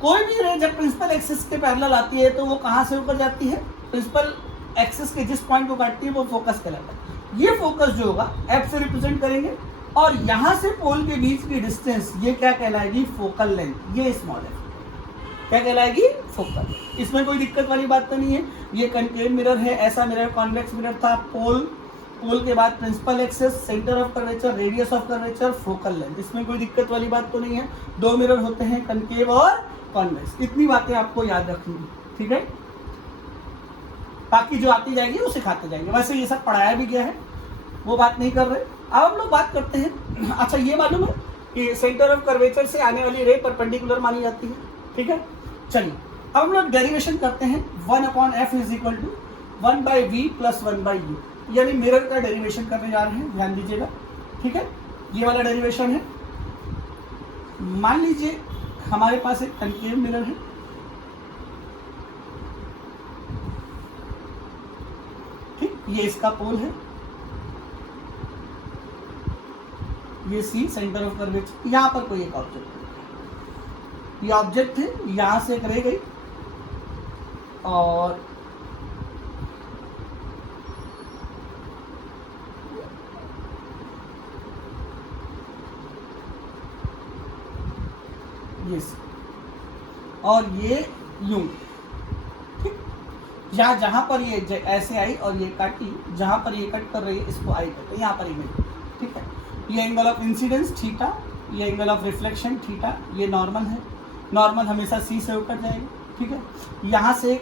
कोई भी रे जब प्रिंसिपल एक्सिस के पैरेलल आती है तो वो कहां से होकर जाती है, प्रिंसिपल एक्सिस के जिस पॉइंट को काटती है वो फोकस कहलाता है। ये फोकस जो होगा एफ से रिप्रेजेंट करेंगे और यहां से पोल के बीच की डिस्टेंस ये क्या कहलाएगी, फोकल लेंथ। ये स्मॉल एफ क्या कहलाएगी, फोकल। इसमें कोई दिक्कत वाली बात तो नहीं है। ये कनकेव मिरर है, ऐसा मिरर कॉन्वेक्स मिरर था। पोल के बाद principal axis, centre of curvature, radius of curvature, focal length. इसमें कोई दिक्कत वाली बात तो नहीं है। दो मिरर होते हैं, कनकेव और कॉन्वेक्स। इतनी बातें आपको याद रखनी है। ठीक है, बाकी जो आती जाएगी वो सिखाते जाएंगे। वैसे ये सब पढ़ाया भी गया है, वो बात नहीं कर रहे। अब हम लोग बात करते हैं। अच्छा, ये मालूम है कि सेंटर ऑफ कर्वेचर से आने वाली रे परपेंडिकुलर मानी जाती है। ठीक है, चलिए अब हम लोग डेरिवेशन करते हैं। 1/f is equal to 1/v plus 1/u, यानी मिरर का डेरिवेशन करने जा रहे हैं। ध्यान दीजिएगा। ठीक है, ये वाला डेरिवेशन है। मान लीजिए हमारे पास एक कनकेव मिरर है। ठीक, ये इसका पोल है, ये सी सेंटर ऑफ कर्वेचर। यहां पर कोई एक ऑब्जेक्ट है, ये ऑब्जेक्ट है, यहां से एक रे गई और ये सी, और ये यूं, ठीक। यहाँ जहां पर ये ऐसे आई और ये काटी, जहां पर ये कट कर रही है इसको आई कहते हैं, यहाँ पर इमेज, ठीक है। ये एंगल ऑफ इंसिडेंस थीटा, ये एंगल ऑफ रिफ्लेक्शन थीटा, ये नॉर्मल है, नॉर्मल हमेशा सी से होकर जाएगा, ठीक है। यहाँ से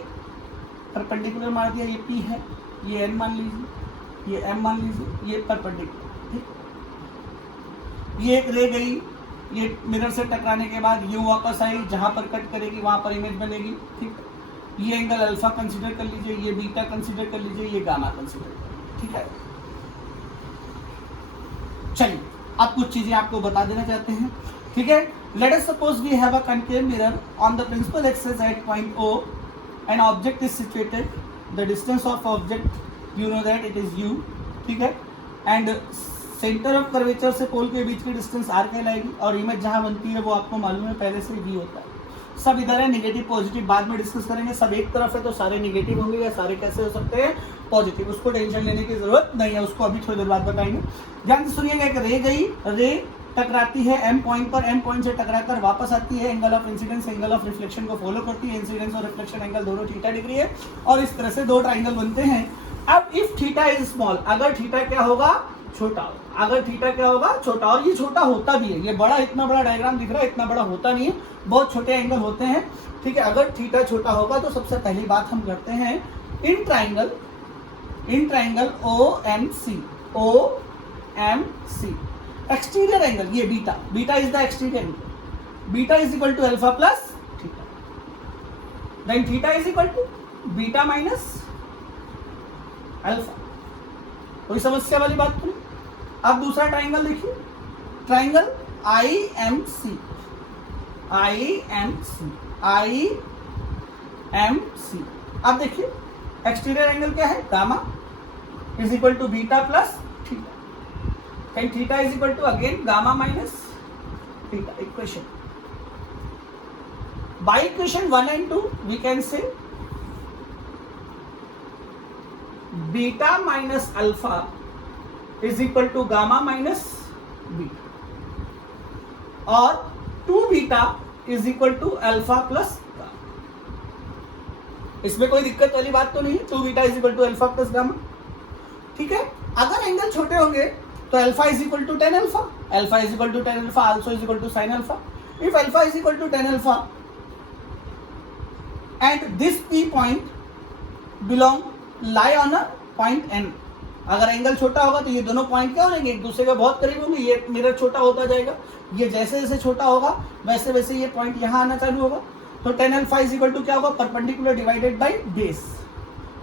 परपेंडिकुलर मार दिया, ये पी है, ये एन मान लीजिए, ये एम मान लीजिए, ये परपेंडिकुलर, ठीक। ये एक रह गई, ये मिरर से टकराने के बाद यूं वापस आई, जहां पर कट करेगी वहां पर इमेज बनेगी, ठीक। ये एंगल अल्फा कंसीडर कर लीजिए, ये बीटा कंसीडर कर लीजिए, ये गामा कंसीडर कर लीजिए, ठीक है। चलिए अब कुछ चीजें आपको बता देना चाहते हैं, ठीक है। Let us suppose we have a concave mirror on the principal axis at point O, an object is situated, the distance of object you know that it is u, ठीक है, एंड सेंटर ऑफ कर्वेचर से पोल के बीच की distance r कहलाएगी, और image जहां बनती है वो आपको मालूम है पहले से v होता है। सब इधर है, नेगेटिव पॉजिटिव बाद में डिस्कस करेंगे, सब एक तरफ है तो सारे नेगेटिव होंगे या सारे कैसे हो सकते हैं पॉजिटिव, उसको टेंशन लेने की जरूरत नहीं है, उसको अभी थोड़ी देर बाद बताएंगे। ध्यान से सुनिएगा, एक रे गई, रे टकराती है एम पॉइंट पर, एम पॉइंट से टकराकर वापस आती है, angle of incidence angle of reflection को फॉलो करती है, इंसिडेंस और रिफ्लेक्शन एंगल दोनों थीटा डिग्री है, और इस तरह से दो ट्राइंगल बनते हैं। अब इफ थीटा इज स्मॉल, अगर थीटा क्या होगा, छोटा होगा, अगर थीटा क्या होगा, छोटा, और ये छोटा होता भी है, ये बड़ा, इतना बड़ा डायग्राम दिख रहा है, इतना बड़ा होता नहीं है, बहुत छोटे एंगल होते हैं, ठीक है। अगर थीटा छोटा होगा तो सबसे पहली बात हम करते हैं in triangle OMC, exterior angle, ये beta, beta is the exterior angle, beta is equal to alpha plus theta, then theta is equal to beta minus alpha. कोई समस्या वाली बात नहीं। अब दूसरा ट्राइंगल देखिए, ट्राइंगल IMC, अब देखिए एक्सटीरियर एंगल क्या है, gamma is equal to beta plus theta, and theta is equal to again gamma minus theta. Equation by equation 1 and 2 we can say beta minus alpha is equal to gamma minus beta, और 2 beta is equal to alpha plus gamma. इसमें कोई दिक्कत वाली बात तो नहीं, 2 beta is equal to alpha plus gamma, ठीक है। अगर एंगल छोटे होंगे तो alpha is equal to tan alpha, alpha is equal to tan alpha also is equal to sine alpha. If alpha is equal to tan alpha and this P point belong lie on a point N, अगर angle छोटा होगा तो ये दोनों point क्या होंगे, एक दूसरे के बहुत करीब होंगे, ये मिरर छोटा होता जाएगा, ये जैसे जैसे छोटा होगा वैसे वैसे ये पॉइंट यहाँ आना चालू होगा, तो tan alpha is equal to क्या होगा, perpendicular divided by base.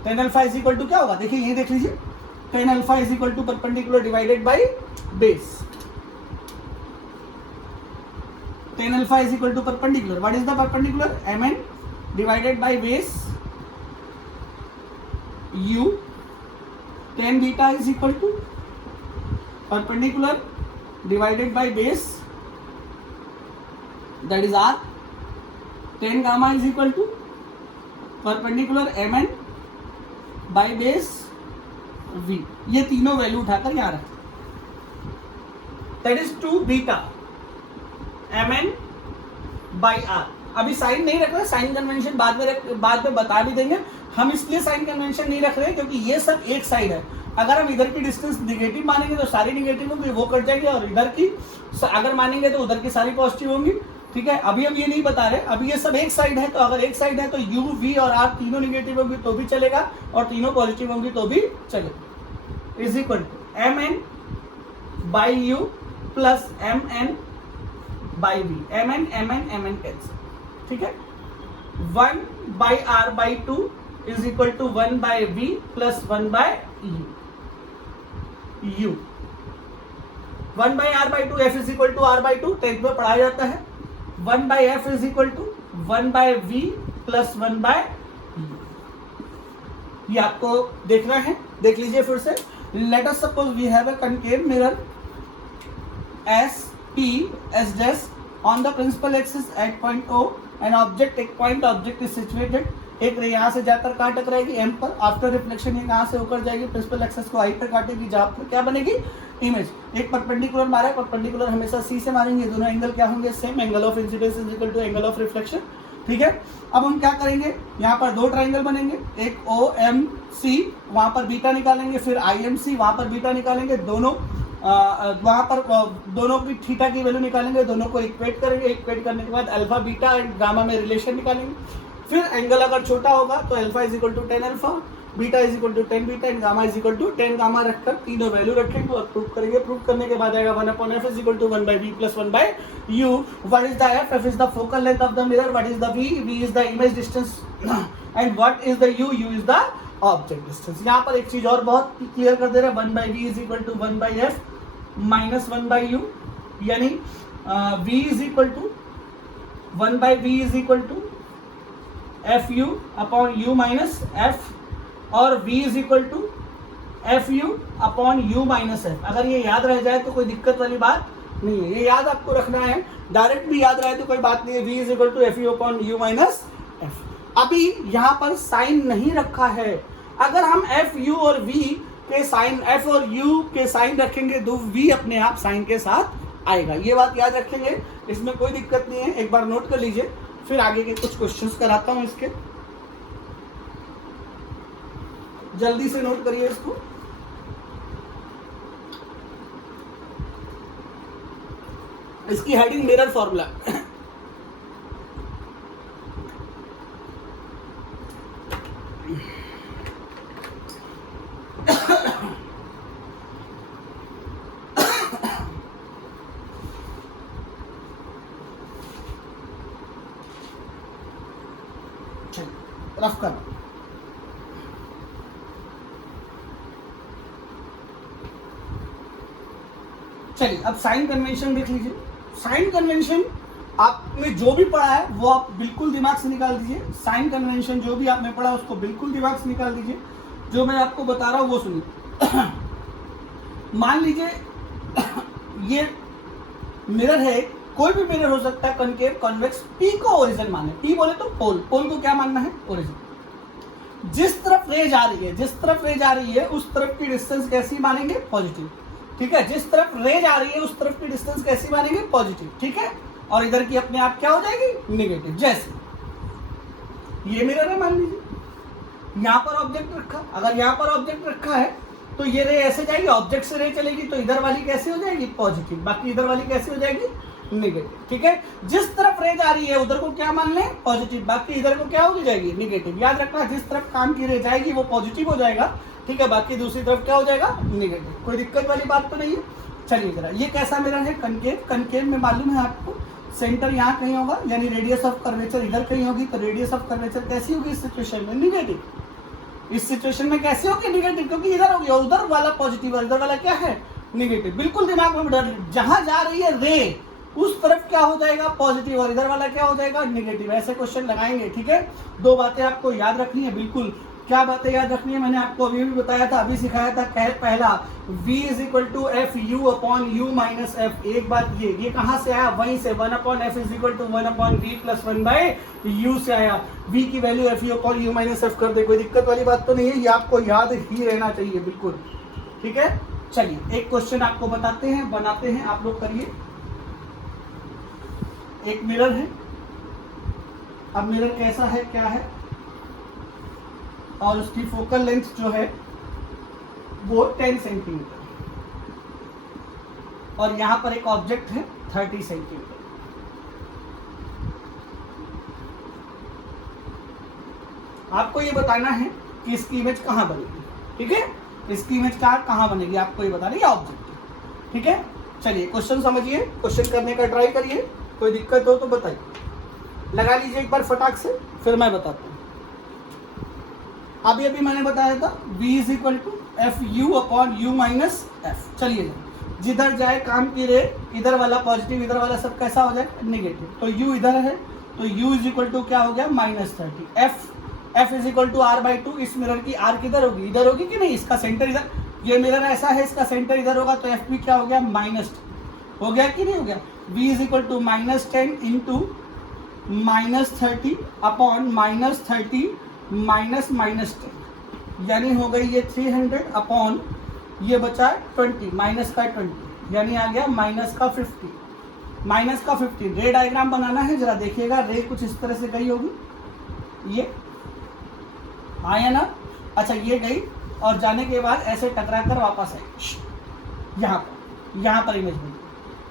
Tan alpha is equal to क्या होगा, देखिए ये देख लीजिए, tan alpha is equal to perpendicular divided by base, tan alpha is equal to perpendicular, what is the perpendicular, mn divided by base u, tan beta is equal to perpendicular divided by base that is r, tan gamma is equal to perpendicular mn by base v। ये तीनों value उठाकर यहां रखें, that is 2 beta mn by r। अभी sign नहीं रख रहे, sign convention बाद में बता भी देंगे, हम इसलिए साइन कन्वेंशन नहीं रख रहे क्योंकि ये सब एक साइड है। अगर हम इधर की डिस्टेंस निगेटिव मानेंगे तो सारी निगेटिव होंगी, वो कट जाएंगे, और इधर की अगर मानेंगे तो उधर की सारी पॉजिटिव होंगी, ठीक है। अभी हम ये नहीं बता रहे, अभी ये सब एक साइड है, तो अगर एक साइड है तो u, v और r तीनों निगेटिव होंगी तो भी चलेगा, और तीनों पॉजिटिव होंगी तो भी चलेगा, is equal to mn by u plus mn by v, mn cancel, ठीक है। 1 by r by 2 is equal to 1 by v plus 1 by u, 1 by r by 2, f is equal to r by 2 tenth में पढ़ाया जाता है, 1 by f is equal to 1 by v plus 1 by u। ये आपको देखना है, देख लीजिए फिर से। Let us suppose we have a concave mirror S P S' on the principal axis at point O, an object, एक point object is situated एक रे यहाँ से जाकर कहाँ टकराएगी, एम पर, आफ्टर रिफ्लेक्शन ये कहाँ से होकर जाएगी, प्रिंसिपल एक्सेस को आई पर काटेगी, जहाँ पर क्या बनेगी, इमेज। एक परपेंडिकुलर मारा है, परपेंडिकुलर हमेशा सी से मारेंगे, दोनों एंगल क्या होंगे, same, angle of incidence is equal to angle of reflection. ठीक है, अब हम क्या करेंगे, यहाँ पर दो ट्राइंगल बनेंगे, एक ओ एम सी, वहाँ पर बीटा निकालेंगे, फिर आई एम सी, वहाँ पर बीटा निकालेंगे, दोनों वहाँ पर दोनों की थीटा की वैल्यू निकालेंगे, दोनों को इक्वेट करेंगे, इक्वेट करने के बाद अल्फा बीटा एंड गामा में रिलेशन निकालेंगे। फिर एंगल अगर छोटा होगा तो alpha is equal to 10 alpha, beta is equal to 10 beta and gamma is equal to 10 gamma रखकर तीनों वैल्यू रखेंगे और प्रूव करेंगे। प्रूव करने के बाद आएगा 1/f is equal to 1/v plus 1/u। What is the f? f is the focal length of the mirror. What is the v? v is the image distance and what is the u? u is the object distance. यहाँ पर एक चीज और बहुत clear कर दे रहा है, 1/v is equal to 1/f minus 1/u, यानी v is equal to 1/v is equal to fu upon u minus f और v is equal to fu upon u minus f। अगर ये याद रह जाए तो कोई दिक्कत वाली बात नहीं है, ये याद आपको रखना है, डायरेक्ट भी याद रहे तो कोई बात नहीं है। v is equal to fu upon u minus f। अभी यहाँ पर साइन नहीं रखा है, अगर हम fu और v के साइन, f और u के साइन रखेंगे तो v अपने आप साइन के साथ आएगा, ये बात याद रखेंगे, इसमें कोई दिक्कत नहीं है। एक बार नोट कर लीजिए, फिर आगे के कुछ क्वेश्चंस कराता हूं इसके, जल्दी से नोट करिए इसको। इसकी हेडिंग मिरर फॉर्मूला। रफ कर, चलिए अब साइन कन्वेंशन देख लीजिए। साइन कन्वेंशन आपने जो भी पढ़ा है वो आप बिल्कुल दिमाग से निकाल दीजिए। साइन कन्वेंशन जो भी आपने पढ़ा उसको बिल्कुल दिमाग से निकाल दीजिए। जो मैं आपको बता रहा हूं वो सुनिए। मान लीजिए ये मिरर है, कोई भी मिरर हो सकता है, कनकेव, कॉन्वेक्स। पी को ओरिजिन माने, पी बोले तो पोल, पोल को क्या मानना है, ओरिजिन। जिस तरफ रे जा रही है, जिस तरफ रे जा रही है उस तरफ की डिस्टेंस कैसी मानेंगे, पॉजिटिव। ठीक है, जिस तरफ रे जा रही है उस तरफ की डिस्टेंस कैसी मानेंगे, पॉजिटिव। ठीक है, और इधर की अपने आप क्या हो जाएगी, नेगेटिव। जैसे ये मिरर है, मान लीजिए यहाँ पर ऑब्जेक्ट रखा, अगर यहाँ पर ऑब्जेक्ट रखा है तो ये रे ऐसे जाएगी, ऑब्जेक्ट से रे चलेगी तो इधर वाली कैसे हो जाएगी, पॉजिटिव, बाकी इधर वाली कैसे हो जाएगी, नेगेटिव। ठीक है, जिस तरफ रे जा रही है उधर को क्या मान लें, पॉजिटिव, बाकी इधर को क्या होगी जाएगी, नेगेटिव। याद रखना, जिस तरफ काम की रे जाएगी वो पॉजिटिव हो जाएगा, ठीक है, बाकी दूसरी तरफ क्या हो जाएगा, नेगेटिव। कोई दिक्कत वाली बात तो नहीं है। चलिए जरा, ये कैसा मिरर है, कनकेव। कनकेव में मालूम है आपको सेंटर यहाँ कहीं होगा, यानी रेडियस ऑफ कर्वेचर इधर कहीं होगी, तो रेडियस ऑफ कर्वेचर कैसी होगी इस सिचुएशन में, नेगेटिव। इस सिचुएशन में कैसे होगी, नेगेटिव, क्योंकि इधर होगी और उधर वाला पॉजिटिव और इधर वाला क्या है, नेगेटिव। बिल्कुल दिमाग में डर, जहां जा रही है रे उस तरफ क्या हो जाएगा, पॉजिटिव, और इधर वाला क्या हो जाएगा, नेगेटिव। ऐसे क्वेश्चन लगाएंगे। ठीक है, दो बातें आपको याद रखनी है, बिल्कुल। क्या बातें याद रखनी है, मैंने आपको अभी भी बताया था, अभी सिखाया था। पहला v is equal to F you upon you minus F. एक बात ये कहाँ से आया, वहीं से 1/f is equal to 1/v plus 1/u से आया। v की value F you upon you minus F कर दे, कोई दिक्कत वाली बात तो नहीं है, ये आपको याद ही रहना चाहिए, बिल्कुल। ठीक है, चलिए एक क्वेश्चन आपको बताते हैं, बनाते हैं, आप लोग करिए। एक मिरर है, अब मिरर कैसा है, क्या है, और उसकी फोकल लेंथ जो है वो 10 सेंटीमीटर, और यहां पर एक ऑब्जेक्ट है 30 सेंटीमीटर। आपको ये बताना है कि इसकी इमेज कहां बनेगी। ठीक है, इसकी इमेज कहां बनेगी आपको ये बताना है, ये ऑब्जेक्ट है। ठीक है, चलिए क्वेश्चन समझिए, क्वेश्चन करने का ट्राई करिए, कोई दिक्कत हो तो बताइए, लगा लीजिए एक बार फटाक से, फिर मैं बताता हूं। अभी मैंने बताया था v is equal to F you upon you minus F. चलिए, जिधर जाए काम की रे, इधर वाला पॉजिटिव, इधर वाला सब कैसा हो जाए, नेगेटिव। तो u इधर है तो u इज इक्वल टू क्या हो गया, -30। f is equal to r/2। इस मिरर की r किधर होगी, इधर होगी कि नहीं, इसका सेंटर इधर, ये मिरर ऐसा है, इसका सेंटर इधर होगा, तो f भी क्या हो गया, माइनस हो गया कि नहीं हो गया। v is equal to -10 into -30 upon -30 minus minus 10, यानी हो गई ये 300 अपॉन ये बचा 20, माइनस का 20, यानी आ गया माइनस का 50, माइनस का 15। रे डायग्राम बनाना है, जरा देखिएगा, रे कुछ इस तरह से गई होगी, ये आया ना। अच्छा ये गई और जाने के बाद ऐसे टकरा कर वापस आई यहाँ पर इमेज बनी।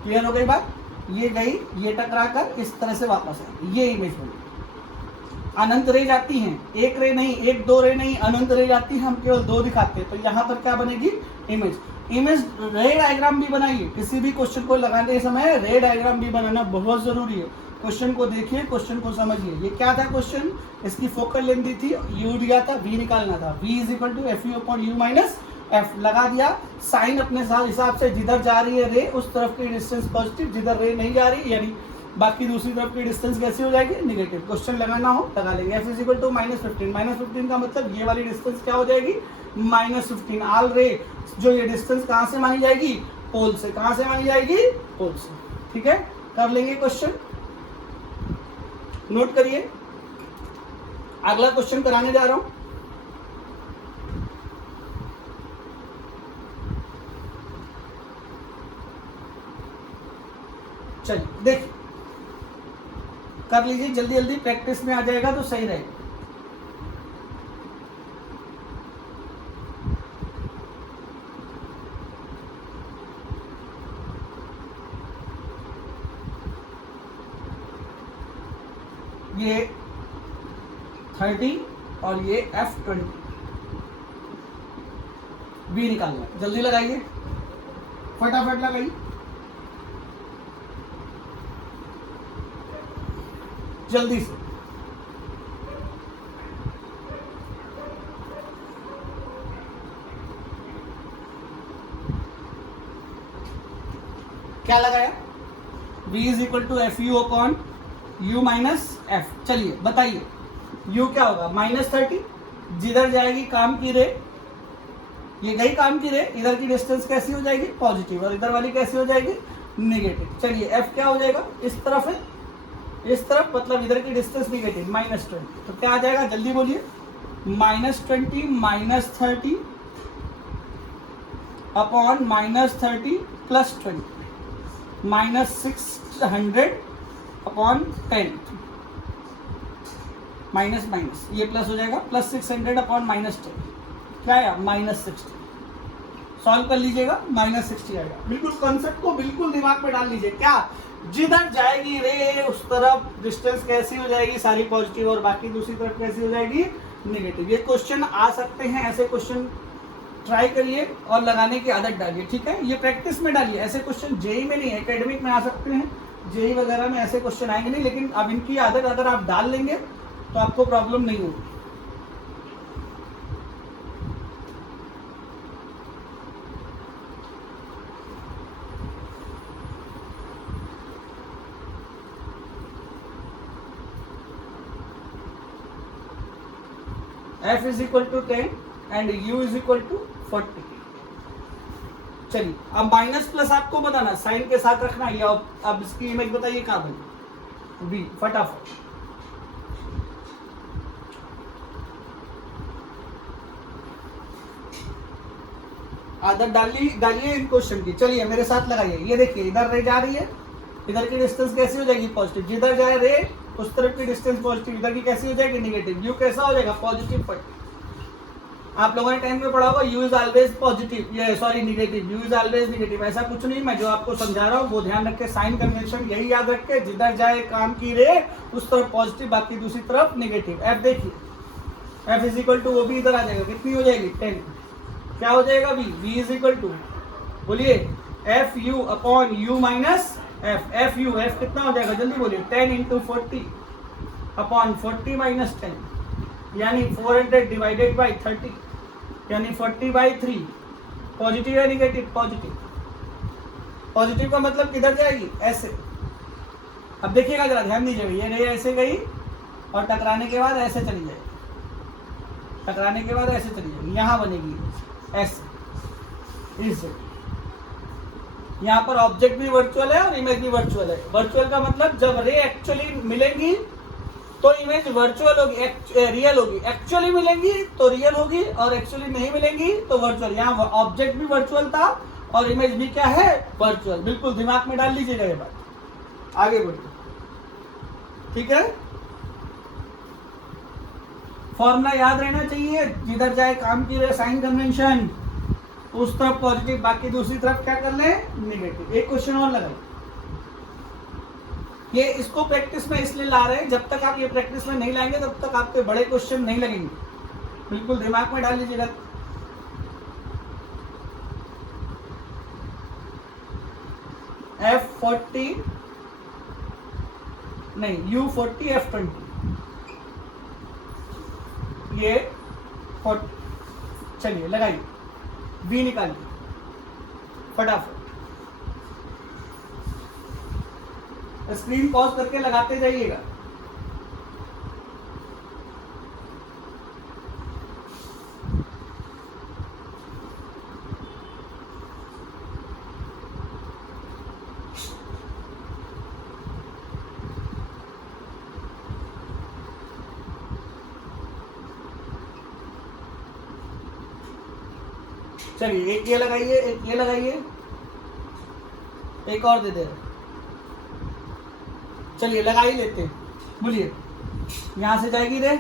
क्लियर हो गई बात? ये गई, ये टकरा कर इस तरह से वापस आई, ये इमेज बनी। अनंत रे जाती हैं, एक रे नहीं, एक दो रे नहीं, अनंत रे जाती है, हम केवल 2 दिखाते हैं। तो यहाँ पर क्या बनेगी? इमेज। इमेज रे डायग्राम भी बनाइए, किसी भी क्वेश्चन को लगाने समय रे डायग्राम भी बनाना बहुत जरूरी है। क्वेश्चन को देखिए, क्वेश्चन को समझिए। ये क्या था क्वेश्चन? इसकी फोकल लेंथ दी थी, यू दिया था, वी निकालना था, v is equal to F you upon you minus F. लगा दिया, साइन अपने हिसाब से, जिधर जा रही है रे उस तरफ की डिस्टेंस पॉजिटिव, जिधर रे नहीं जा रही यानी बाकी दूसरी तरफ की डिस्टेंस कैसी हो जाएगी? नेगेटिव। क्वेश्चन लगाना हो लगा लेंगे। एफ इज इक्वल टू -15, -15 का मतलब ये वाली डिस्टेंस क्या हो जाएगी? -15। आल रे जो ये डिस्टेंस कहाँ से मानी जाएगी? पोल से। कहाँ से मानी जाएगी? पोल से। ठीक है, कर लेंगे क्वेश्चन, नोट करिए। अगला क्वेश्चन कराने जा रहा हूं। चलिए देखिए, कर लीजिए जल्दी जल्दी, प्रैक्टिस में आ जाएगा तो सही रहेगा। ये 30 और ये F20 भी निकालना, जल्दी लगाइए, फटाफट लगाइए, जल्दी से। क्या लगाया? v is equal to F you upon u minus F. चलिए बताइए, u क्या होगा? -30, जिधर जाएगी काम की रे, ये गई काम की रे, इधर की डिस्टेंस कैसी हो जाएगी? पॉजिटिव, और इधर वाली कैसी हो जाएगी? नेगेटिव। चलिए f क्या हो जाएगा? इस तरफ है, इस तरफ, मतलब इधर की डिस्टेंस नेगेटिव, -20। तो क्या आ जाएगा? जल्दी बोलिए। -20 -30 upon -30 plus 20, -600 upon 10, minus minus ये प्लस हो जाएगा, +600 अपॉन -10, क्या आया? -60। सॉल्व कर लीजिएगा, -60 आएगा। बिल्कुल कॉन्सेप्ट को बिल्कुल दिमाग में डाल लीजिए। क्या? जिधर जाएगी रे उस तरफ डिस्टेंस कैसी हो जाएगी? सारी पॉजिटिव, और बाकी दूसरी तरफ कैसी हो जाएगी? नेगेटिव। ये क्वेश्चन आ सकते हैं, ऐसे क्वेश्चन ट्राई करिए और लगाने की आदत डालिए। ठीक है, ये प्रैक्टिस में डालिए। ऐसे क्वेश्चन जेई में नहीं, एकेडमिक में आ सकते हैं, जेई वगैरह में ऐसे क्वेश्चन आएंगे नहीं, लेकिन अब इनकी आदत अगर आप डाल लेंगे तो आपको प्रॉब्लम नहीं होगी। f is equal to 10 and u is equal to 40। चलिए अब माइनस प्लस आपको बताना, साइन के साथ रखना है। अब इसकी इमेज बताइए कहां बनी? v, फटाफट। आदत डालिए इन क्वेश्चन की। चलिए मेरे साथ लगाइए। ये देखिए, इधर रे जा रही है, इधर की डिस्टेंस कैसी हो जाएगी? पॉजिटिव। जिधर जाए रे उस तरफ की डिस्टेंस पॉजिटिव, इधर की कैसी हो जाएगी? नेगेटिव। यू कैसा हो जाएगा? पॉजिटिव। पर आप लोगों ने 10 में पढ़ा होगा यू इज ऑलवेज पॉजिटिव, ये sorry negative, you is always negative. ऐसा कुछ नहीं, मैं जो आपको समझा रहा हूँ वो ध्यान रख के, साइन कन्वेंशन यही याद रख के, जिधर जाए काम की रे उस तरफ पॉजिटिव, बाकी दूसरी तरफ नेगेटिव। एफ देखिए, एफ इज इक्वल टू, वो भी इधर आ जाएगा, कितनी हो जाएगी? 10। क्या हो जाएगा? v, v is equal to, बोलिए, f you upon you minus f. F u, f कितना हो जाएगा? जल्दी बोलिए। 10 इंटू 40 अपॉन 40 माइनस 10, यानी 400 डिवाइडेड बाई 30, यानी 40/3। पॉजिटिव या निगेटिव? पॉजिटिव। पॉजिटिव का मतलब किधर जाएगी? ऐसे। अब देखिएगा जरा, ध्यान दीजिएगा, ये रे ऐसे गई और टकराने के बाद ऐसे चली जाएगी, टकराने के बाद ऐसे चली जाएगी, यहां बनेगी ऐसे, इसे। यहाँ पर ऑब्जेक्ट भी वर्चुअल है और इमेज भी वर्चुअल है। वर्चुअल का मतलब जब रे एक्चुअली मिलेंगी तो इमेज वर्चुअल होगी, रियल होगी। एक्चुअली मिलेंगी तो रियल होगी, और एक्चुअली नहीं मिलेंगी तो वर्चुअल। यहाँ ऑब्जेक्ट भी वर्चुअल था और इमेज भी क्या है, वर्चुअल। बिल्कुल दिमाग में डाल लीजिएगा ये बात। आगे बढ़िए, ठीक है। फॉर्मूला याद रहना चाहिए, जिधर जाए काम की रहे साइन कन्वेंशन, उस तरफ पॉजिटिव, बाकी दूसरी तरफ क्या कर ले, नेगेटिव। एक क्वेश्चन और लगाइए। ये इसको प्रैक्टिस में इसलिए ला रहे हैं, जब तक आप ये प्रैक्टिस में नहीं लाएंगे तब तक आपके बड़े क्वेश्चन नहीं लगेंगे। बिल्कुल दिमाग में डाल लीजिएगा। F40 नहीं, U40 F20, ये 40। चलिए लगाइए, V निकालिए फटाफट। स्क्रीन पॉज करके लगाते जाइएगा। चलिए एक ये लगाइए, एक ये लगाइए, एक और दे दे। चलिए लगा ही लेते हैं। बोलिए, यहां से जाएगी रे,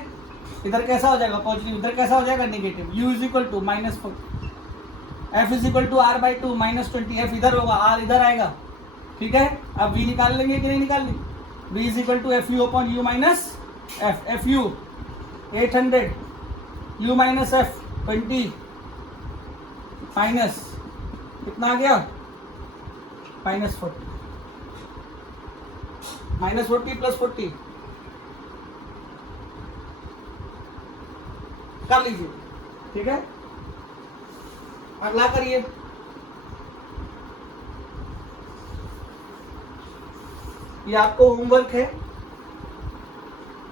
इधर कैसा हो जाएगा पॉजिटिव, इधर कैसा हो जाएगा negative. U is equal to -4, F is equal to R/2 -20। F इधर होगा, R इधर आएगा, ठीक है। अब V निकाल लेंगे कि नहीं निकालनी। V is equal to FU upon U minus F। FU 800, U minus F 20, minus कितना आ गया, -40, -40 प्लस 40 कर लीजिए, ठीक है। अगला करिए। ये आपको होमवर्क है,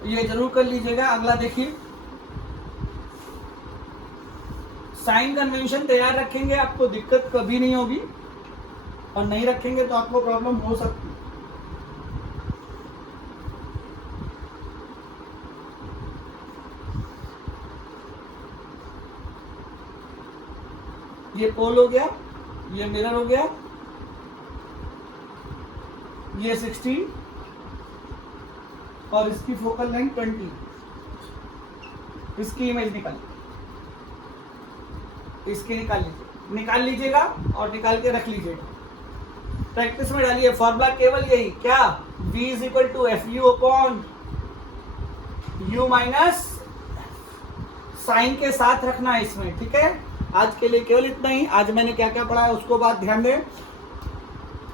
ये जरूर कर लीजिएगा। अगला देखिए, साइन कन्वेंशन तैयार रखेंगे, आपको दिक्कत कभी नहीं होगी, और नहीं रखेंगे तो आपको प्रॉब्लम हो सकती है। ये पोल हो गया, ये मिरर हो गया, ये 16 और इसकी फोकल लेंथ 20। इसकी इमेज इसकी निकाल लीजिएगा और निकाल के रख लीजिएगा। प्रैक्टिस में डालिए। फॉर्मूला केवल यही, क्या, V is equal to FU upon U minus sign के साथ रखना है इसमें, ठीक है। आज के लिए केवल इतना ही। आज मैंने क्या क्या पढ़ा है उसको बात ध्यान दें।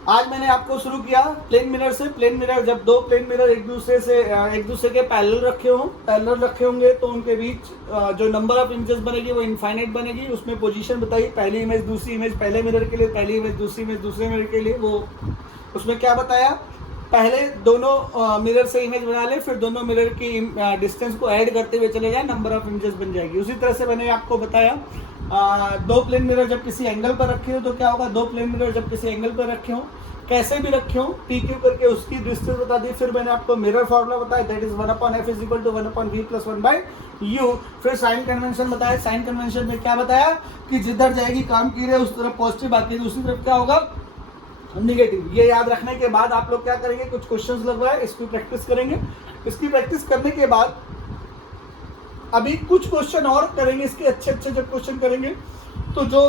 आज मैंने आपको शुरू किया प्लेन मिरर से। प्लेन मिरर, जब दो प्लेन मिरर एक दूसरे के पैरेलल रखे होंगे तो उनके बीच जो नंबर ऑफ इमेजेस बनेगी वो इनफाइनाइट बनेगी। उसमें पोजीशन बताई, पहली इमेज दूसरी इमेज पहले मिरर के लिए, पहली इमेज दूसरी इमेज दूसरे मिरर के लिए। वो उसमें क्या बताया, पहले दोनों मिरर से इमेज बना ले, फिर दोनों मिरर की डिस्टेंस को ऐड करते हुए चले जाए, नंबर ऑफ इमेजेस बन जाएगी। उसी तरह से मैंने आपको बताया दो प्लेन मिरर जब किसी एंगल पर रखे हो तो क्या होगा, दो प्लेन मिरर जब किसी एंगल पर रखे हो, कैसे भी रखे हो, PQ करके उसकी डिस्टेंस बता दी। फिर मैंने आपको मिरर फार्मूला बताया, that is 1/f is equal to 1/v plus 1/u। फिर साइन कन्वेंशन बताया। साइन कन्वेंशन में क्या बताया कि जिधर जाएगी काम की रहे उस तरफ पॉजिटिव, बाकी दूसरी तरफ क्या होगा, निगेटिव। ये याद रखने के बाद आप लोग क्या करेंगे, कुछ क्वेश्चंस लगवाए, इसकी प्रैक्टिस करेंगे। इसकी प्रैक्टिस करने के बाद अभी कुछ क्वेश्चन और करेंगे, इसके अच्छे जब क्वेश्चन करेंगे तो जो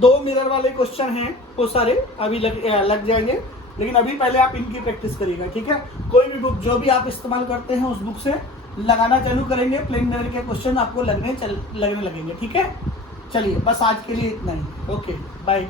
दो मिरर वाले क्वेश्चन हैं वो सारे अभी लग जाएंगे। लेकिन अभी पहले आप इनकी प्रैक्टिस करिएगा, ठीक है। कोई भी बुक जो भी आप इस्तेमाल करते हैं उस बुक से लगाना चालू करेंगे, प्लेन मिरर के क्वेश्चन आपको लगने लगेंगे, ठीक है। चलिए बस आज के लिए इतना ही, ओके बाय।